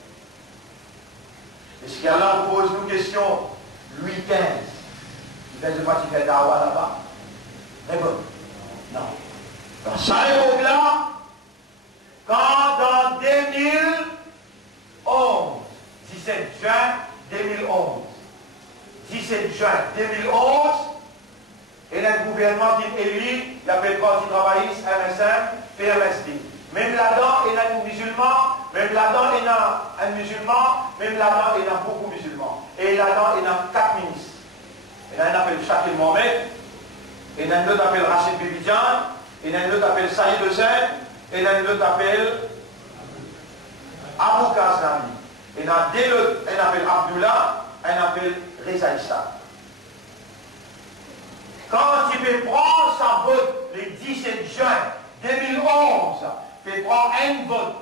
Est-ce qu'Allah vous pose une question Louis XV? Qui fait pas qui fait d'Hawaï là-bas? Réponds. Non. Dans cette époque-là, quand dans 2011, 17 juin 2011, 17 juin 2011, il y a un gouvernement qui est élu, il appelle le Parti travailliste, MSM, PMSD. Même là-dedans, il y a un musulman, même là-dedans, il y a un musulman, même là-dedans, il y a beaucoup de musulmans. Et là-dedans, il y a 4 ministres. Il y en a un qui s'appelle Shakil Mohamed, il y en a un autre qui s'appelle Rachid Bibidian, il y en a un autre qui s'appelle Saïd Hussein, et il y en a un autre qui s'appelle Abou Kaznami. Il y en a deux autres, un s'appelle Abdullah, un s'appelle Reza Issa. Quand tu peux prendre sa vote le 17 juin 2011, tu prends un vote,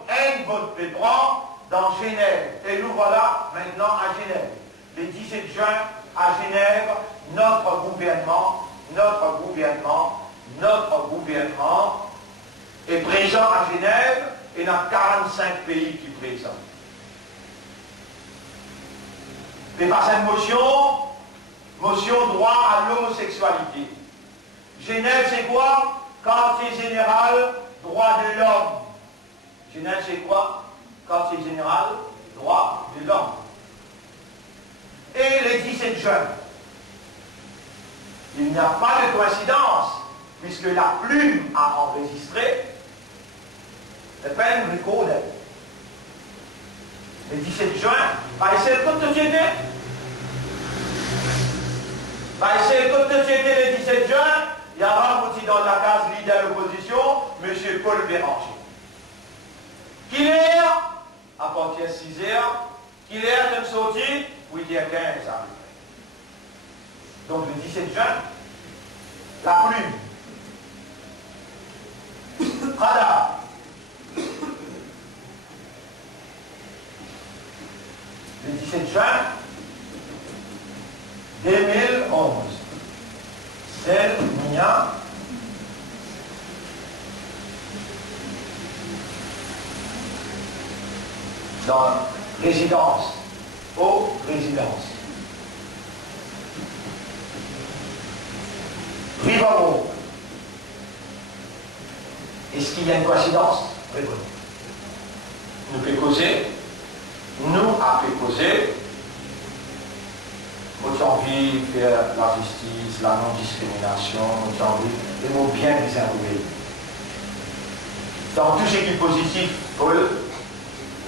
tu prends dans Genève. Et nous voilà maintenant à Genève. Le 17 juin à Genève, notre gouvernement est présent à Genève et il y a 45 pays qui sont présents. Mais par cette motion droit à l'homosexualité. Genève, c'est quoi? Quartier général, droit de l'homme. Genève, c'est quoi? Quartier général, droit de l'homme. Et le 17 juin, il n'y a pas de coïncidence, puisque la plume a enregistré, le pen recorded. Le 17 juin, c'est le code de société. C'est le code de société le 17 juin, il y a rembouti dans la case leader de l'opposition, M. Paul Béranger. Qu'il est à partir de 6 heures, qu'il est de sortie, 8h15 à peu près. Donc le 17 juin, la plume. Radar. Le 17 juin 2011. C'est Nia. Dans résidence. Aux résidences. Vivamo. Est-ce qu'il y a une coïncidence? Répondez. Nous pouvons causer. Nous avons causé. Nous avons envie de faire la justice, la non-discrimination, nous avons envie de nous bien désarmer. Dans tout ce qui est positif, Paul,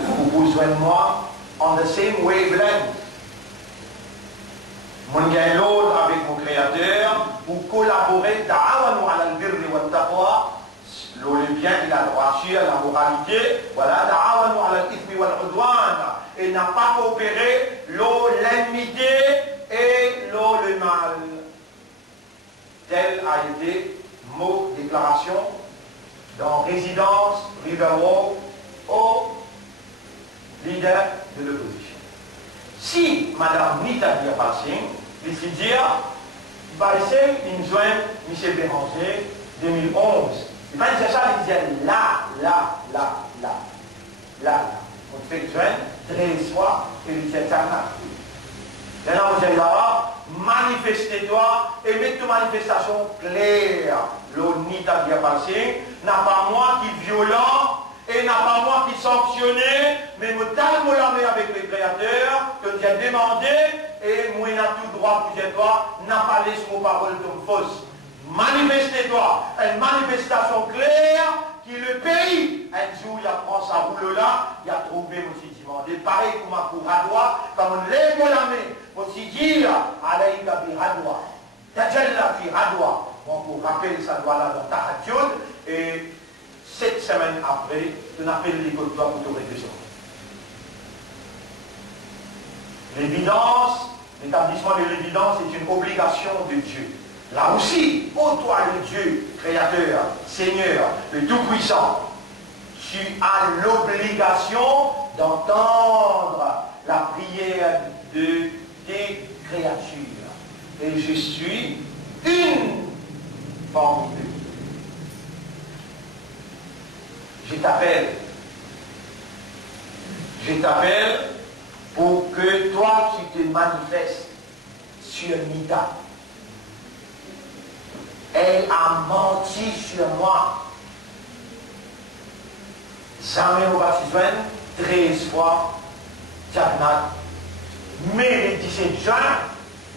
vous besoin de moi, on the same wavelength. Mon gain l'autre avec mon créateur, pour collaborer, ta'awanu ala al-birri wa taqwa, le bien et la droiture, la moralité, voilà, ta'awanu ala al-ithmi wa al-udwan, et n'a pas coopéré, l'enmité et le mal. Tel a été mot déclaration dans résidence Riverwalk au leader de l'opposition. Si Madame Nita Diapassing décide de dire, bah, c'est une jointe M. Béranger 2011. Et bien, c'est ça, il disait là. On fait une jointe 13 fois et il disait ça. Maintenant, vous allez là-bas, manifestez-toi et mettez une manifestation claire. L'ONITA Diapassing n'a pas moi qui est violent et n'a pas moi qui sanctionné, mais me calme la main avec les créateurs que j'ai demandé et moi, n'a tout droit pour toi, n'a pas laissé vos paroles comme fausses. Manifestez-toi, une manifestation claire qui le pays, un jour il apprend sa roule là, il a trouvé aussi demandé, pareil comme un coup radois, comme on lève la main, aussi dire, allez, il a fait radois. T'as déjà fait radois. On vous rappelle ça doit là dans ta radio et 7 semaines après, on appelle l'école pour te réfléchir. L'évidence, l'établissement de l'évidence est une obligation de Dieu. Là aussi, ô toi le Dieu, Créateur, Seigneur, le Tout-Puissant, tu as l'obligation d'entendre la prière de tes créatures. Et je suis une parmi eux. Je t'appelle pour que toi tu te manifestes sur Nita. Elle a menti sur moi. Jamais au baptême, 13 fois, Jagnat. Mais le 17 juin,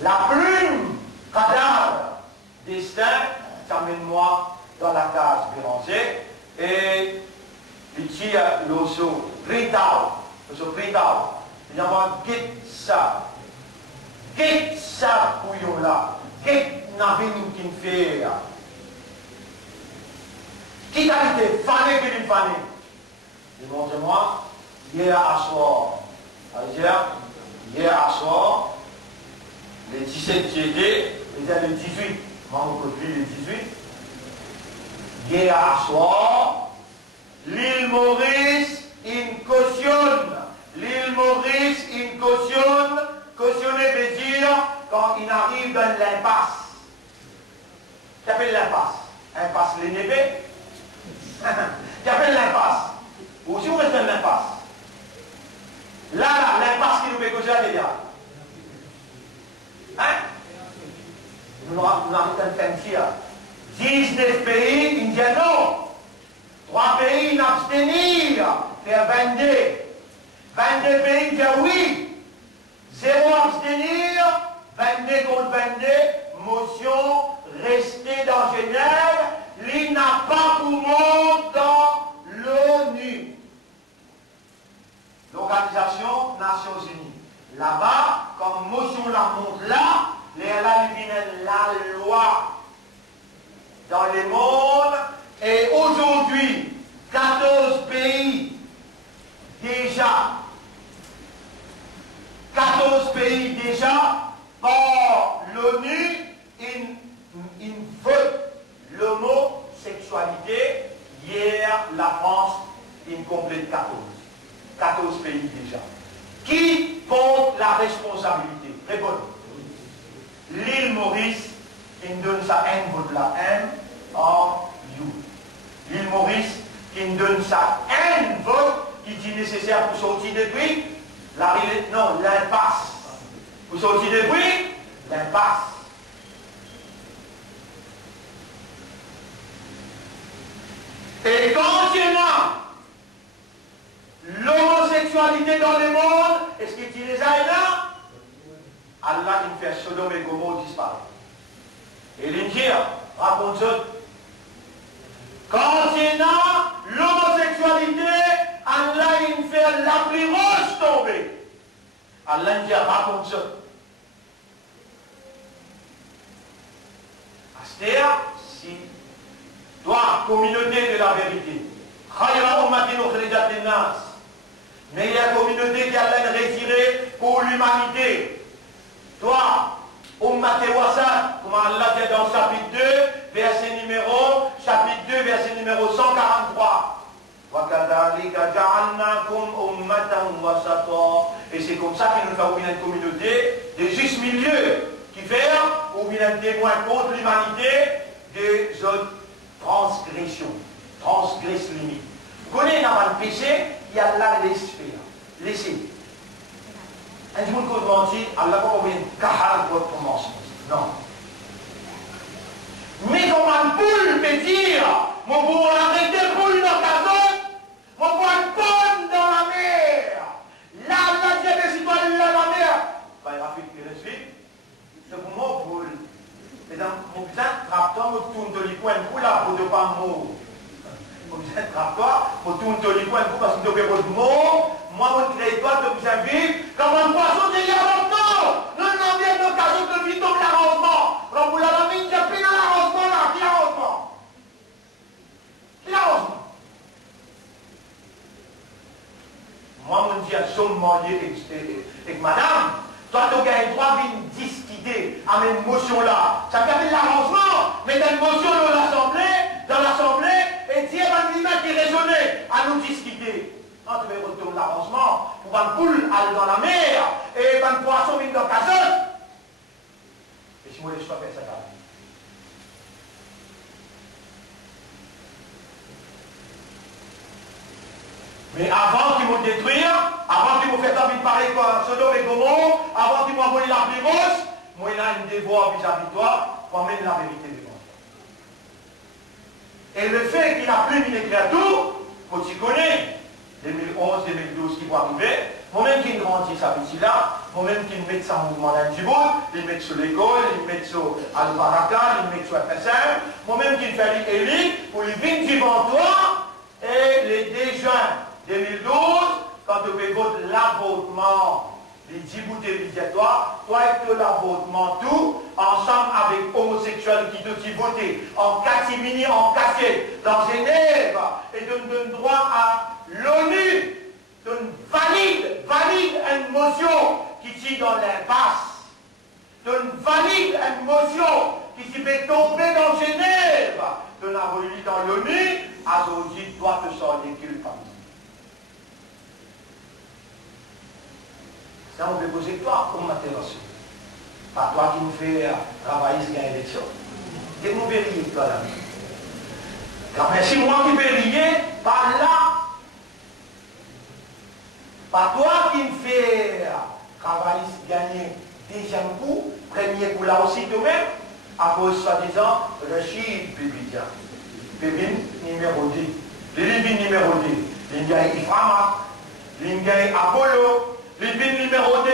la plume, cadavre, destin, t'amène-moi dans la case Béranger et il tire l'osso, Ritao, il y a get ça, couillon là, get n'avait qui me fait. Qui t'a été fané que d'une fané? Montrez-moi, hier à soir, hier à soir, le 17 JD, c'était le 18, moi je le 18, hier à soir, l'île Maurice, il cautionne. L'île Maurice, il cautionne. Cautionner veut dire quand il arrive dans l'impasse. Qu'appelle l'impasse? Impasse l'ennemi. Qu'appelle l'impasse? Ou si vous restez dans l'impasse. Là, l'impasse qui nous fait causer là déjà. Hein? Nous avons un 19 pays, ils disent non. 3 pays n'abstenir, faire 22. 22 pays disent oui. 0 abstenir, 22 contre 22, motion, rester dans Genève, il n'a pas pour monde dans l'ONU. L'Organisation Nations Unies. Là-bas, comme motion la montre là, la loi dans le monde. Et aujourd'hui, 14 pays déjà, par l'ONU, ils votent l'homosexualité. Hier, la France, il complète 14. 14 pays déjà. Qui porte la responsabilité? Répondez. L'île Maurice, il donne sa haine, vote la haine en you. L'île Maurice, qui donne sa haine, vote, qui dit nécessaire pour sortir de bruit, l'impasse. Pour sortir de bruit, l'impasse. Et quand il y a l'homosexualité dans le monde, est-ce qu'il dit les là? Allah, il fait Sodome et Gomorrhe disparaître. Et l'Injil raconte ça. Quand il y a l'homosexualité, Allah, il fait la plus roche tomber. Allah, il raconte ça. C'est-à-dire, si toi, communauté de la vérité, meilleure communauté qu'Allah retirée pour l'humanité, toi, Ummate Wasat, comme Allah dit dans chapitre 2, verset numéro 143. Et c'est comme ça qu'il nous fait une communauté de juste milieu qui fait ou bien un témoin contre l'humanité des autres transgressions, transgresse limite. Vous connaissez dans le péché, il y a là laisser. Un jour qu'on dit, Allah va pas venir car votre commencement. Non. Mais comme un poule peut dire, mon beau arrêter poule dans ta zone, mon beau bonne dans la mer. Là, Dieu des citoyens dans la mer. Bah, il a fait que le suite. C'est pour moi poule. Mais dans mon besoin de tracteur, je tourne de l'icône pour là, pour ne pas mourir. Mon besoin de tracteur, je tourne de l'icône pour parce que je ne peux pas mourir. Moi, mon territoire, je besoin de vivre comme un poisson de l'arrangement. Nous n'avons bien d'occasion de vivre dans l'arrangement. Alors, vous l'avez mis, j'ai pris dans l'arrangement là. Qui l'arrangement? Qui l'arrangement? Moi, mon Dieu, somme marié avec madame. Toi, tu as droit à une discuter à mes émotions là. Ça permet de l'arrangement, mais dans l'émotion dans l'assemblée, et Dieu va lui qui raisonnait à nous discuter. Quand tu veux retourner l'arrangement, pour une poule aller dans la mer, et un poisson vient dans ta zone. Et si moi je faire ça, mais avant qu'ils m'ont détruire, avant qu'ils m'ont fait envie de parler quoi, Sodome et Gomorrhe, avant qu'ils m'ont volé la plus grosse, moi il a un devoir vis-à-vis de toi pour amener la vérité devant toi. Et le fait qu'il a pris une créature, quand tu connais, 2011, 2012 qui vont arriver, moi-même qui grandis ça ici là, moi-même qui me mets ça en mouvement d'un petit bout, ils mettent sur l'école, ils mettent sur Al-Baraka, ils mettent sur FSM, moi-même qui me fais l'élite pour les 20 devant toi, et les 2 juin 2012, quand tu fais voter l'avortement, les 10 bouts obligatoires, toi et que l'avortement tout, ensemble avec homosexuels qui te t'y voté, en catimini, en cassette, dans Genève, et donne droit à l'ONU, donne valide une motion qui t'y dans l'impasse, donne valide une motion qui s'y fait tomber dans Genève, donne un relié dans l'ONU, à aujourd'hui, toi te sortir qu'il comme ça, on peut poser toi comme m'intéresse. Pas toi qui nous fais travailler sur l'élection. Et nous verriez toi là. Car c'est moi qui verriez, pas là. Pas toi qui me fais travailler sur gagner deuxième coup, premier coup là aussi toi-même, à cause soi-disant, le chiffre bébé. Bébé numéro 10. L'Ibin numéro 10. L'Ingaï Iframa. L'Ingaï Apollo. L'Ibin numéro 2.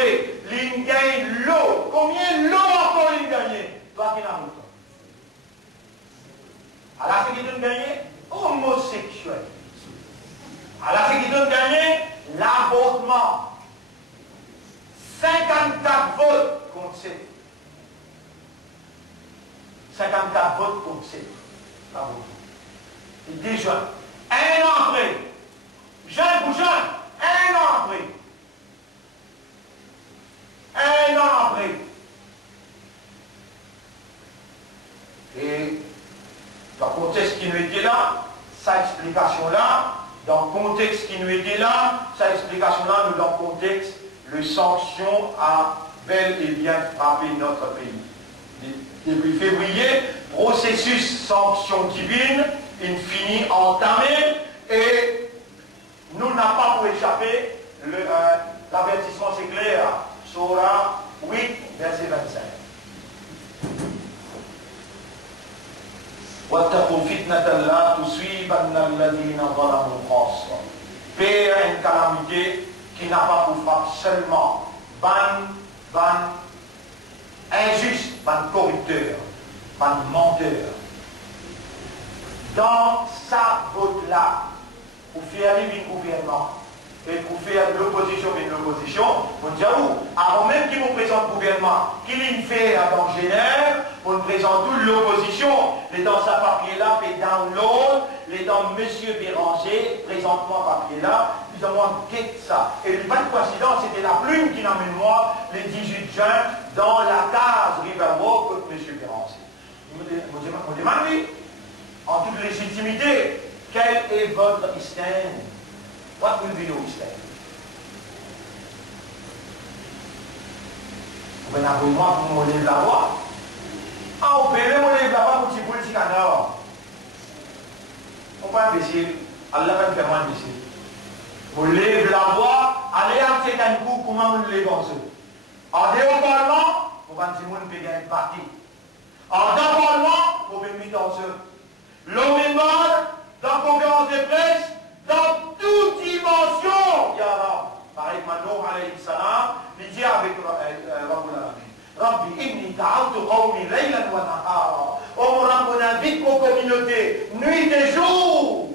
L'Ingaï l'eau. Combien l'eau encore il gagne? Toi qui n'as pas. Alors c'est qui donne gagner? Homosexuel. Alors c'est qui donne gagner? L'avortement. 54 votes contre 7. 54 votes contre 7. L'avortement. Et déjà, 1 an après, jeune pour jeune, 1 an après, 1 an après, et dans le contexte qui nous était là, sa explication là, dans le contexte qui nous était là, sa explication là, nous dans le contexte, les sanctions a bel et bien frappé notre pays. Depuis février, processus sanction divine, infini entamé, et nous n'avons pas pour échapper, l'avertissement c'est clair, Surah 8, verset 25. واتقوا فتنة لا تصيبن الذين ظلموا خاصة. Père une calamité qui n'a pas pour frappe seulement ban injuste, ban corrupteur, ban menteur. Dans sa vote-là, pour faire un gouvernement et pour faire de l'opposition et de l'opposition, on dit avant même qu'il nous présente le gouvernement, qu'il y fait dans Genève, on nous présente toute l'opposition, les dans sa papier-là, et dans l'autre, les dans M. Béranger, présente-moi papier-là, ils ont enquête ça. Et le pas de coïncidence, c'était la plume qui n'amène moi le 18 juin dans la case Riverwalk contre M. Béranger. On demande lui, en toute légitimité, Quel est votre stand? What will be your stand? Vous venez pour moi pour me lever la voix. Ah, vous pouvez me lever la voix pour que vous politique en dehors. On va imbécile. Allah va me faire moins imbécile. Vous levez la voix, allez à un coup, comment vous levez comme ça? En dehors du Parlement, vous allez dire que vous parti. En dehors du Parlement, vous pouvez mettre en jeu. L'homme est mort, dans la conférence de presse, dans toute dimension. Ya Rab, pareil que Nuh alayhi salam, il dit avec Rabbul Alamin. Rabbi, inni ta'awtu qawmi laylan wa nahara. Oh mon Rab, on invite vos communautés, nuit et jour.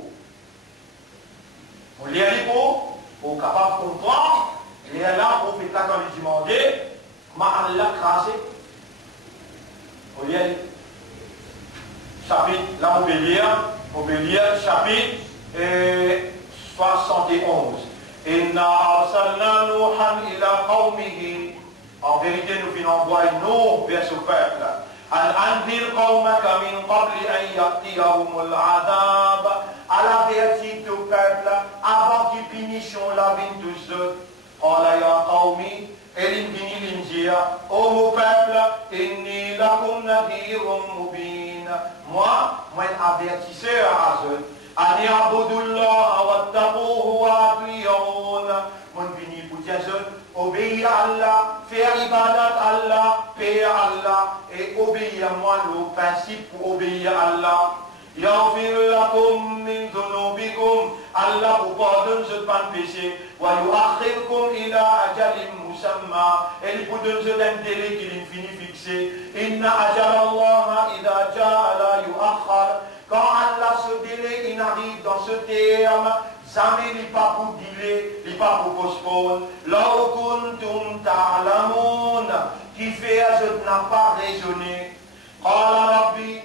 On lit à l'hypo, pour capable de comprendre, et là, pour faire quand il demandait, ma Allah crasé. On lit à l'hypo. Chapitre, là on peut lire chapitre 71. Inna arsalna Nuhan ila qawmihi. En vérité, nous venons envoyer Nuh vers ce peuple. An anzir qawmaka min qabli an ya'tiyahumul adab. À l'avertir au peuple avant qu'ils finissent la vie tous eux. Qala ya qawmi. Et il finit l'injir. Ô mon peuple, inni lakum nadhirun mubin. Moi, un avertisseur à eux. Ani abudullah wa taquhu wa atiyoun. Mon vini pour dire obéir à Allah, faire ibadat à Allah, payer à Allah et obéir à moi le principe pour obéir à Allah. Yaghfir lakum min dhunubikum. Allah vous pardonne ce pas de péché. Wa yu'akhirkum ila ajalin musamma. Et il vous donne un délai qu'il est fini fixé. Inna ajal Allah idha ja'a la yu'akhar. Quand Allah ce délai il arrive dans ce terme, jamais il n'est pas pour délai, il n'est pas pour postpone. Law kuntum ta'lamun. Qui fait à ce n'a pas raisonné. Qala Rabbi.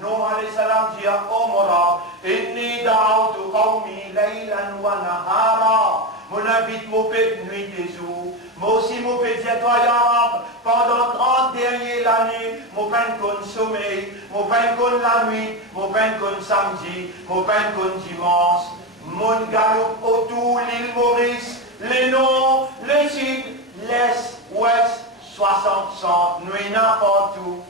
Nuh alayhi salam dit à Omar, inni da'awtu qawmi laylan wa nahara. Mon invite mon peuple nuit et jour. Moi aussi mon peuple dit à toi, ya Rab, pendant 30 dernières années, mon pain comme sommeil, mon pain comme la nuit, mon pain comme samedi, mon pain comme dimanche. Mon galope autour l'île Maurice, les nord, le sud, l'est, ouest, 60 centres, nuit n'importe où.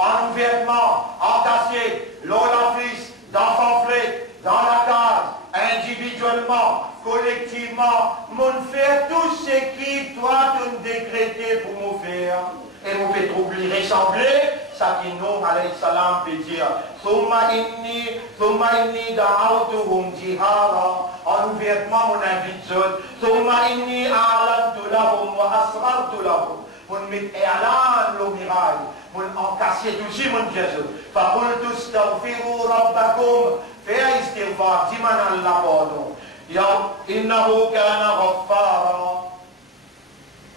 En vêtements, en cassier, l'eau la frise, dans pamphlet, dans la case, individuellement, collectivement, mon faire tout ce qui doit nous décréter pour nous faire. Et vous pouvez trouver ressembler, ça qui nous, alayhi salam, peut dire, Thumma inni da'awtuhum jihara. En ouvertement, mon invite, Thumma inni a'lantu lahum wa asrartu lahum. Mon met élan l'omirail. Mon encassé tout ça, mon Jésus. Faqultu astaghfiru rabbakum. Fais istighfar, dis-moi Allah pardon. Ya innahu kana ghaffara.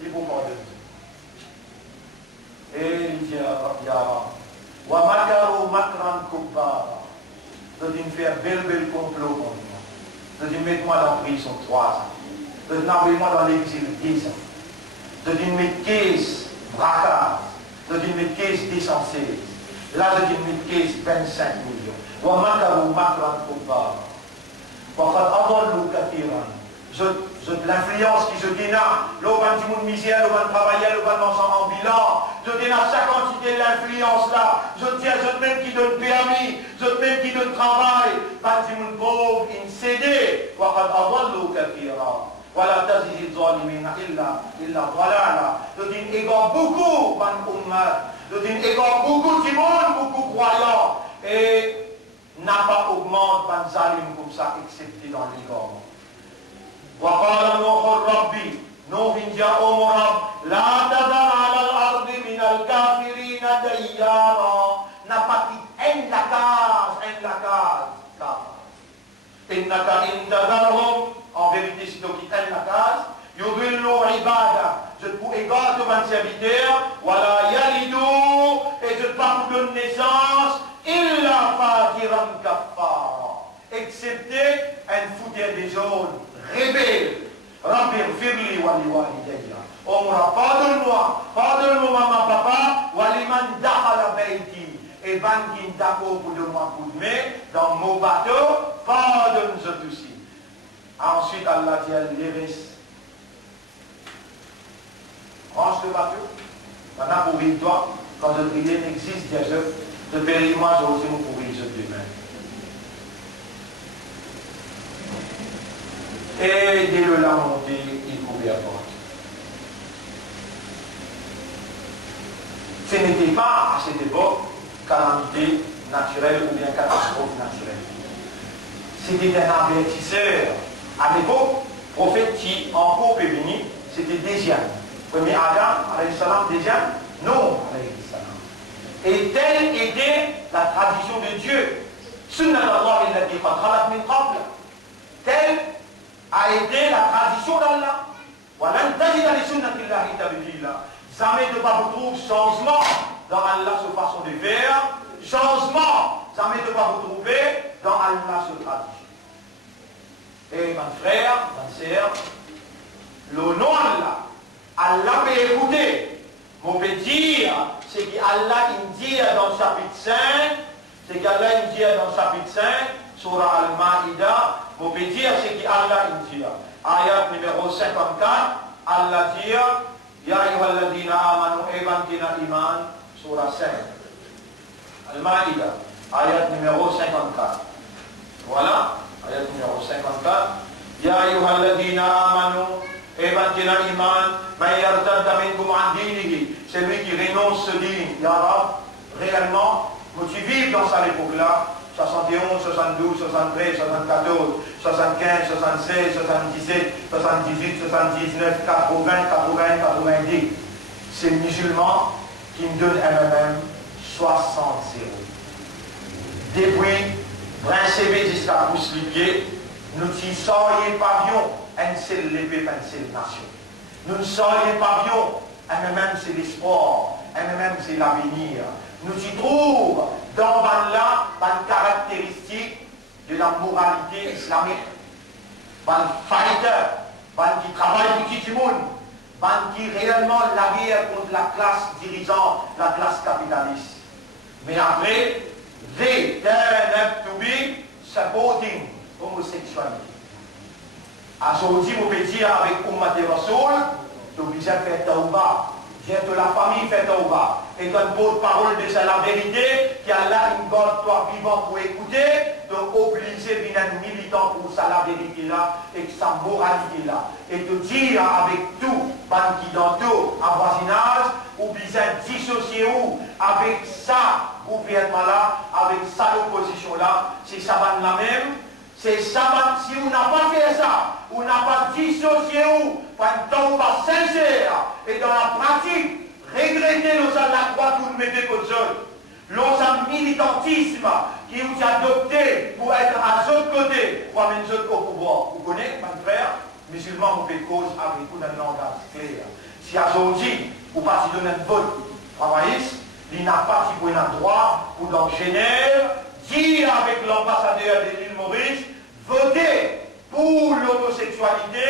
Il vous pardonne. Et il dit ya wa makaru makran kubbara. De me faire bel complot contre moi. De me mettre moi dans la prison 3 ans. De m'envoyer moi dans l'exil 10 ans. De dire mes caisses braquage, de dire mes caisses décensées. Là, je dis mes caisses 25 millions. Wamakaru makran kubbar. Wafat adallu kathiran. L'influence qui se déna, l'oban du monde misère, l'oban travailleur, l'oban ensemble en bilan, je déna sa quantité de l'influence là, je tiens, je même qui donne permis, je même qui donne travail, ban du monde pauvre, in cédé, wafat adallu kathiran. Voilà, tazid zalimina illa dalala. Je dis, égard beaucoup, ban ummat. Je dis, égard beaucoup du monde, beaucoup croyants. Et n'a pas augmenté ban zalim comme ça, excepté dans l'égard. Wa qala Nuh Rabbi, Nuh india Omar, la tadar ala al-ardi min al-kafirina dayyara. N'a pas dit, en la case. Innaka intadarhum. En vérité, si tu quittes la case, yudillu ibada, je te pour égard de mon serviteur, wala yalidu, et je te pas pour donner naissance, illa fajiran kaffara, excepté un fouteur des zones, rebelle, Rabbir firli wali walidayya. Oh, pardonne-moi, maman, papa, waliman dakhala bayti, et ban qui d'accord pour de moi coup de main, dans mon bateau, pardonne-nous aussi. Ensuite, Allah dit à l'Iris, range le bateau, maintenant pour vivre toi, quand je priais n'existe des œuvres, de péris-moi, j'ai aussi mon pourri les œuvres demain. Et dès le la montée, il courait à porte. Ce n'était pas à cette époque calamité naturelle ou bien catastrophe naturelle. C'était un avertisseur. À l'époque, prophète qui encore peut venir, c'était Désiane. Premier Adam, alayhi salam, Désiane, non, alayhi salam. Et telle était la tradition de Dieu. Sunnat Allah illati qad khalat min qabl. Telle a été la tradition d'Allah. Walan tajida li sunnatillahi tabdila. Jamais ne pas vous trouver changement dans Allah sur façon de faire. Changement, jamais ne pas vous trouver dans Allah sur tradition. Et mon frère, ma sœur, le nom Allah, Allah peut écouter. On peut dire ce qu'Allah dit dans le chapitre 5, ce qu'Allah dit dans le chapitre 5, Surah Al-Ma'idah, on peut dire ce qu'Allah dit. Ayat numéro 54, Allah dit, Ya ayyuhalladhina amanu ebantina iman, Surah 5. Al-Ma'idah, ayat numéro 54. Voilà. Ayat numéro 54. Ya ayyuhalladhina amanu ebantina iman man yartadda minkum an dinihi. Celui qui renonce ce din, ya Rab, réellement, moi tu vis dans cette époque-là, 71, 72, 73, 74, 75, 76, 77, 78, 79, 80, 80, 90. C'est le musulman qui me donne MMM 60 0. Depuis Principe jusqu'à Pousse-Lipier, nous ne serions pas bien un seul l'épée, un seul nation. Nous ne serions pas bien, MMM c'est l'espoir, MMM c'est l'avenir. Nous y trouvons dans là une caractéristique de la moralité islamique. Un fighter, qui travaille pour qui du monde, qui réellement la guerre contre la classe dirigeante, la classe capitaliste. Mais après, they turn up to be supporting homosexualité. Aujourd'hui, on peut dire avec Ummat et Rasoul, tu es obligé de faire tauba. Viens de la famille, fais tauba. Et quand une bonne parole de c'est la vérité, qu'il y a là une God, toi vivant pour écouter, donc obligé de venir militant pour ça la vérité là, et que sa moralité là. Et te dire avec tout, ban qui dans tout, en voisinage, ou bien dissocier où, avec ça, gouvernement là, avec ça l'opposition là, c'est ça ban la même. C'est ça, si on n'a pas fait ça, on n'a pas dissocié où, par un temps pas sincère, et dans la pratique, regretter l'os à la croix que vous mettez comme ça, l'os à militantisme qui vous a adopté pour être à l'autre côté, pour amener les autres au pouvoir. Vous connaissez, mon frère, musulman, vous faites cause avec vous dans le langage clair. Si aujourd'hui, vous partez de notre vote travailliste, il n'a pas pour un droit, ou dans Genève, dire avec l'ambassadeur de l'île Maurice, voter pour l'homosexualité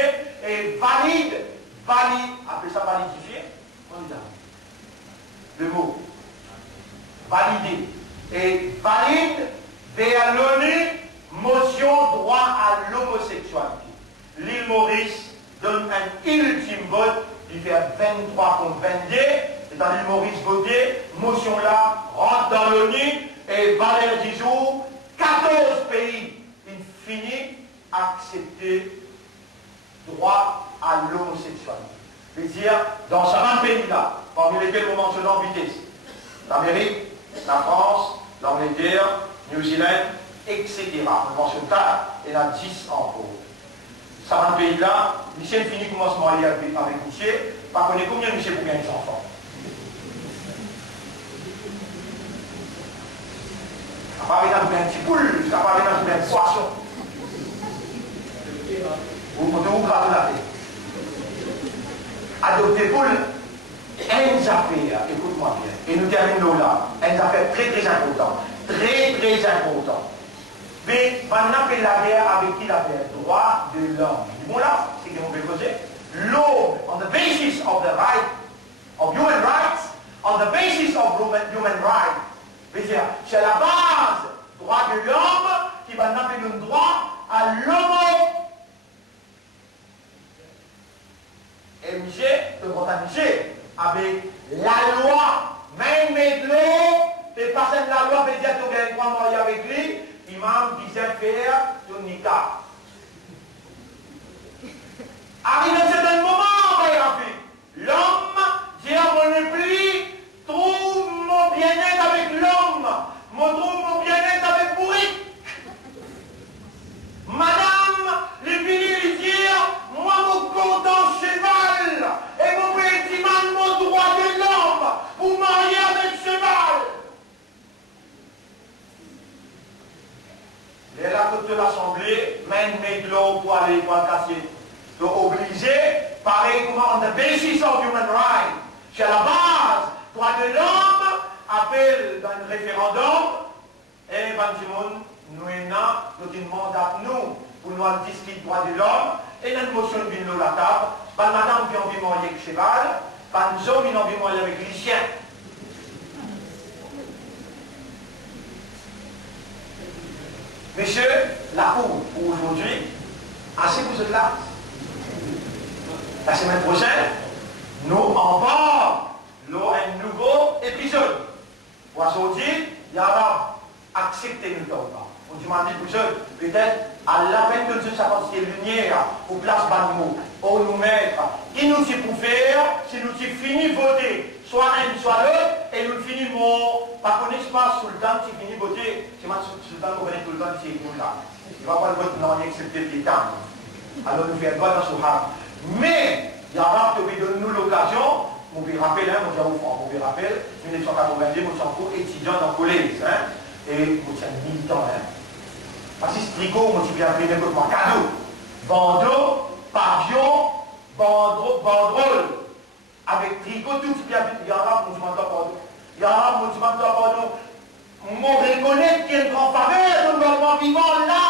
et valide, appelez ça validifier, le mot, valider, et valide vers l'ONU, motion droit à l'homosexualité. L'île Maurice donne un ultime vote, il fait 23 contre 22, et dans l'île Maurice voté, motion là, rentre dans l'ONU, et valeur du jour, 14 pays, il finit accepter droit à l'homosexualité. C'est-à-dire, dans ces 20 pays-là, parmi lesquels nous mentionnons en vitesse, l'Amérique, la France, l'Angleterre, New Zealand, etc. On ne mentionne pas, et là 10 encore. Ces 20 pays-là, Michel finit commencement à aller avec Michel, par contre, combien Michel pour gagner des enfants? Ça va venir un petit poule, ça va venir un poisson. Vous pouvez vous gratter la tête. Adopter poule, une affaire, écoute-moi bien, et nous terminons là, une affaire très très importante, très très importante. Mais maintenant que la guerre avec qui la guerre? Droit de l'homme. Bon là, c'est ce qu'on peut causer. L'homme, on the basis of the right, of human rights, on the basis of human rights, C'est la base, droit de l'homme, qui va donner le droit à l'homo. MG, le botanisé, avec la loi, même de l'eau, et passer de la loi, veut dire que tu as un droit marié avec lui, imam disait faire ton nikah. Arrive à un certain moment, l'homme dit à mon époux, trouve mon bien-être avec l'homme, trouve mon bien-être avec Bourrique. Madame, les filles lui dire, moi mon content cheval, et mon bâtiment mon droit de l'homme, vous mariez avec cheval. Et là, toute l'assemblée, mène mes clos pour aller pour le casser. Donc obligé, pareil comme on the basis of human rights, c'est la base, droit de l'homme, appelle dans un référendum, et Ban Ki-moon, nous avons mandat nous pour nous discuter droit de l'homme, et dans une motion de vino la table, ban madame qui a envie de marier avec le cheval, ban homme qui a envie de marier avec les chiens. Monsieur, la cour pour aujourd'hui, assez vous êtes là. La semaine prochaine, nous en bas, un nouveau épisode. Aujourd'hui, il y aura accepté nous pas. On demande pour ça, peut-être à la peine de Dieu, ça pense qu'il y a lumière pour place Banmo, pour nous mettre. Qui nous dit pour faire, si nous dit fini voter, soit un, soit l'autre, et nous finissons, par connaître pas sultan qui finit voter, c'est ma sultan qu'on connaît tout le temps, c'est nous là. Il ne va pas le vote non accepté les temps. Alors nous faisons droit dans ce rang. Mais, il y a un qui donne nous l'occasion, on vous rappelle, on vous rappelle, 1990, nous sommes étudiants dans le collège, et nous sommes militants. Parce que ce tricot, moi, je viens de comme un cadeau. Bandeau, pavillon, banderole. Avec tricot, tout ce qui a dit, il y aura, moi, je m'entends pardon. Il y aura, moi, je m'entends pardon. Mon reconnaître qu'il y a une grande faveur de gouvernement vivant là.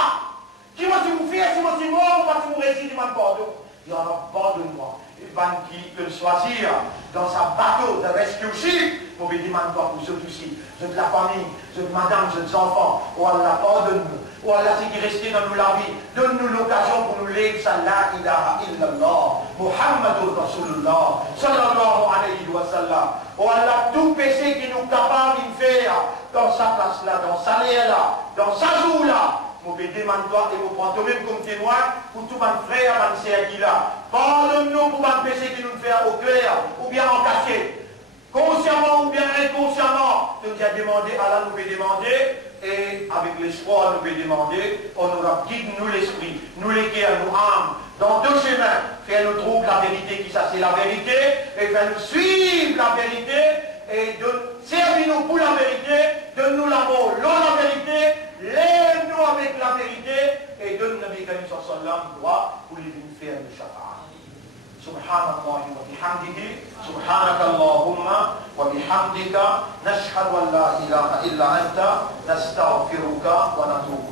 Si moi, si vous faites, si moi, si mort, moi, si vous récitez, je m'entends pardon. Il y aura pardonne-moi. Et ban qui peut choisir dans sa bateau de rescue ship, pour me demander pour ceux aussi. Je de la famille, je de madame, je des enfants. Oh Allah, pardonne-nous. Oh Allah, c'est qui resté dans nous la vie. Donne-nous l'occasion pour nous lire ça, la ilaha illallah. Muhammadur Rasulullah. Sallallahu alayhi wa sallam. Oh Allah, tout péché qui nous capable de faire dans sa place là, dans sa l'air là, dans sa joue là. Mon bédé toi et vous prends toi-même comme témoin pour tout mon frère, mon sœur qui là. Pardonne-nous pour mon péché qui nous fait au clair ou bien en caché. Consciemment ou bien inconsciemment, nous avons demandé, Allah nous peut demander, et avec l'espoir nous peut demander, on aura guide-nous l'esprit, nous l'équerre, nous âmes, dans deux chemins, faire nous trouver la vérité qui ça c'est la vérité, et faire nous suivre la vérité, et servir-nous pour la vérité, donne-nous l'amour, la vérité, lève-nous avec la vérité, et donne Nabi Karim sallallahu droit pour les faire de shafa'a. سبحان الله وبحمده سبحانك اللهم وبحمدك نشهد أن لا إله إلا أنت نستغفرك ونتوب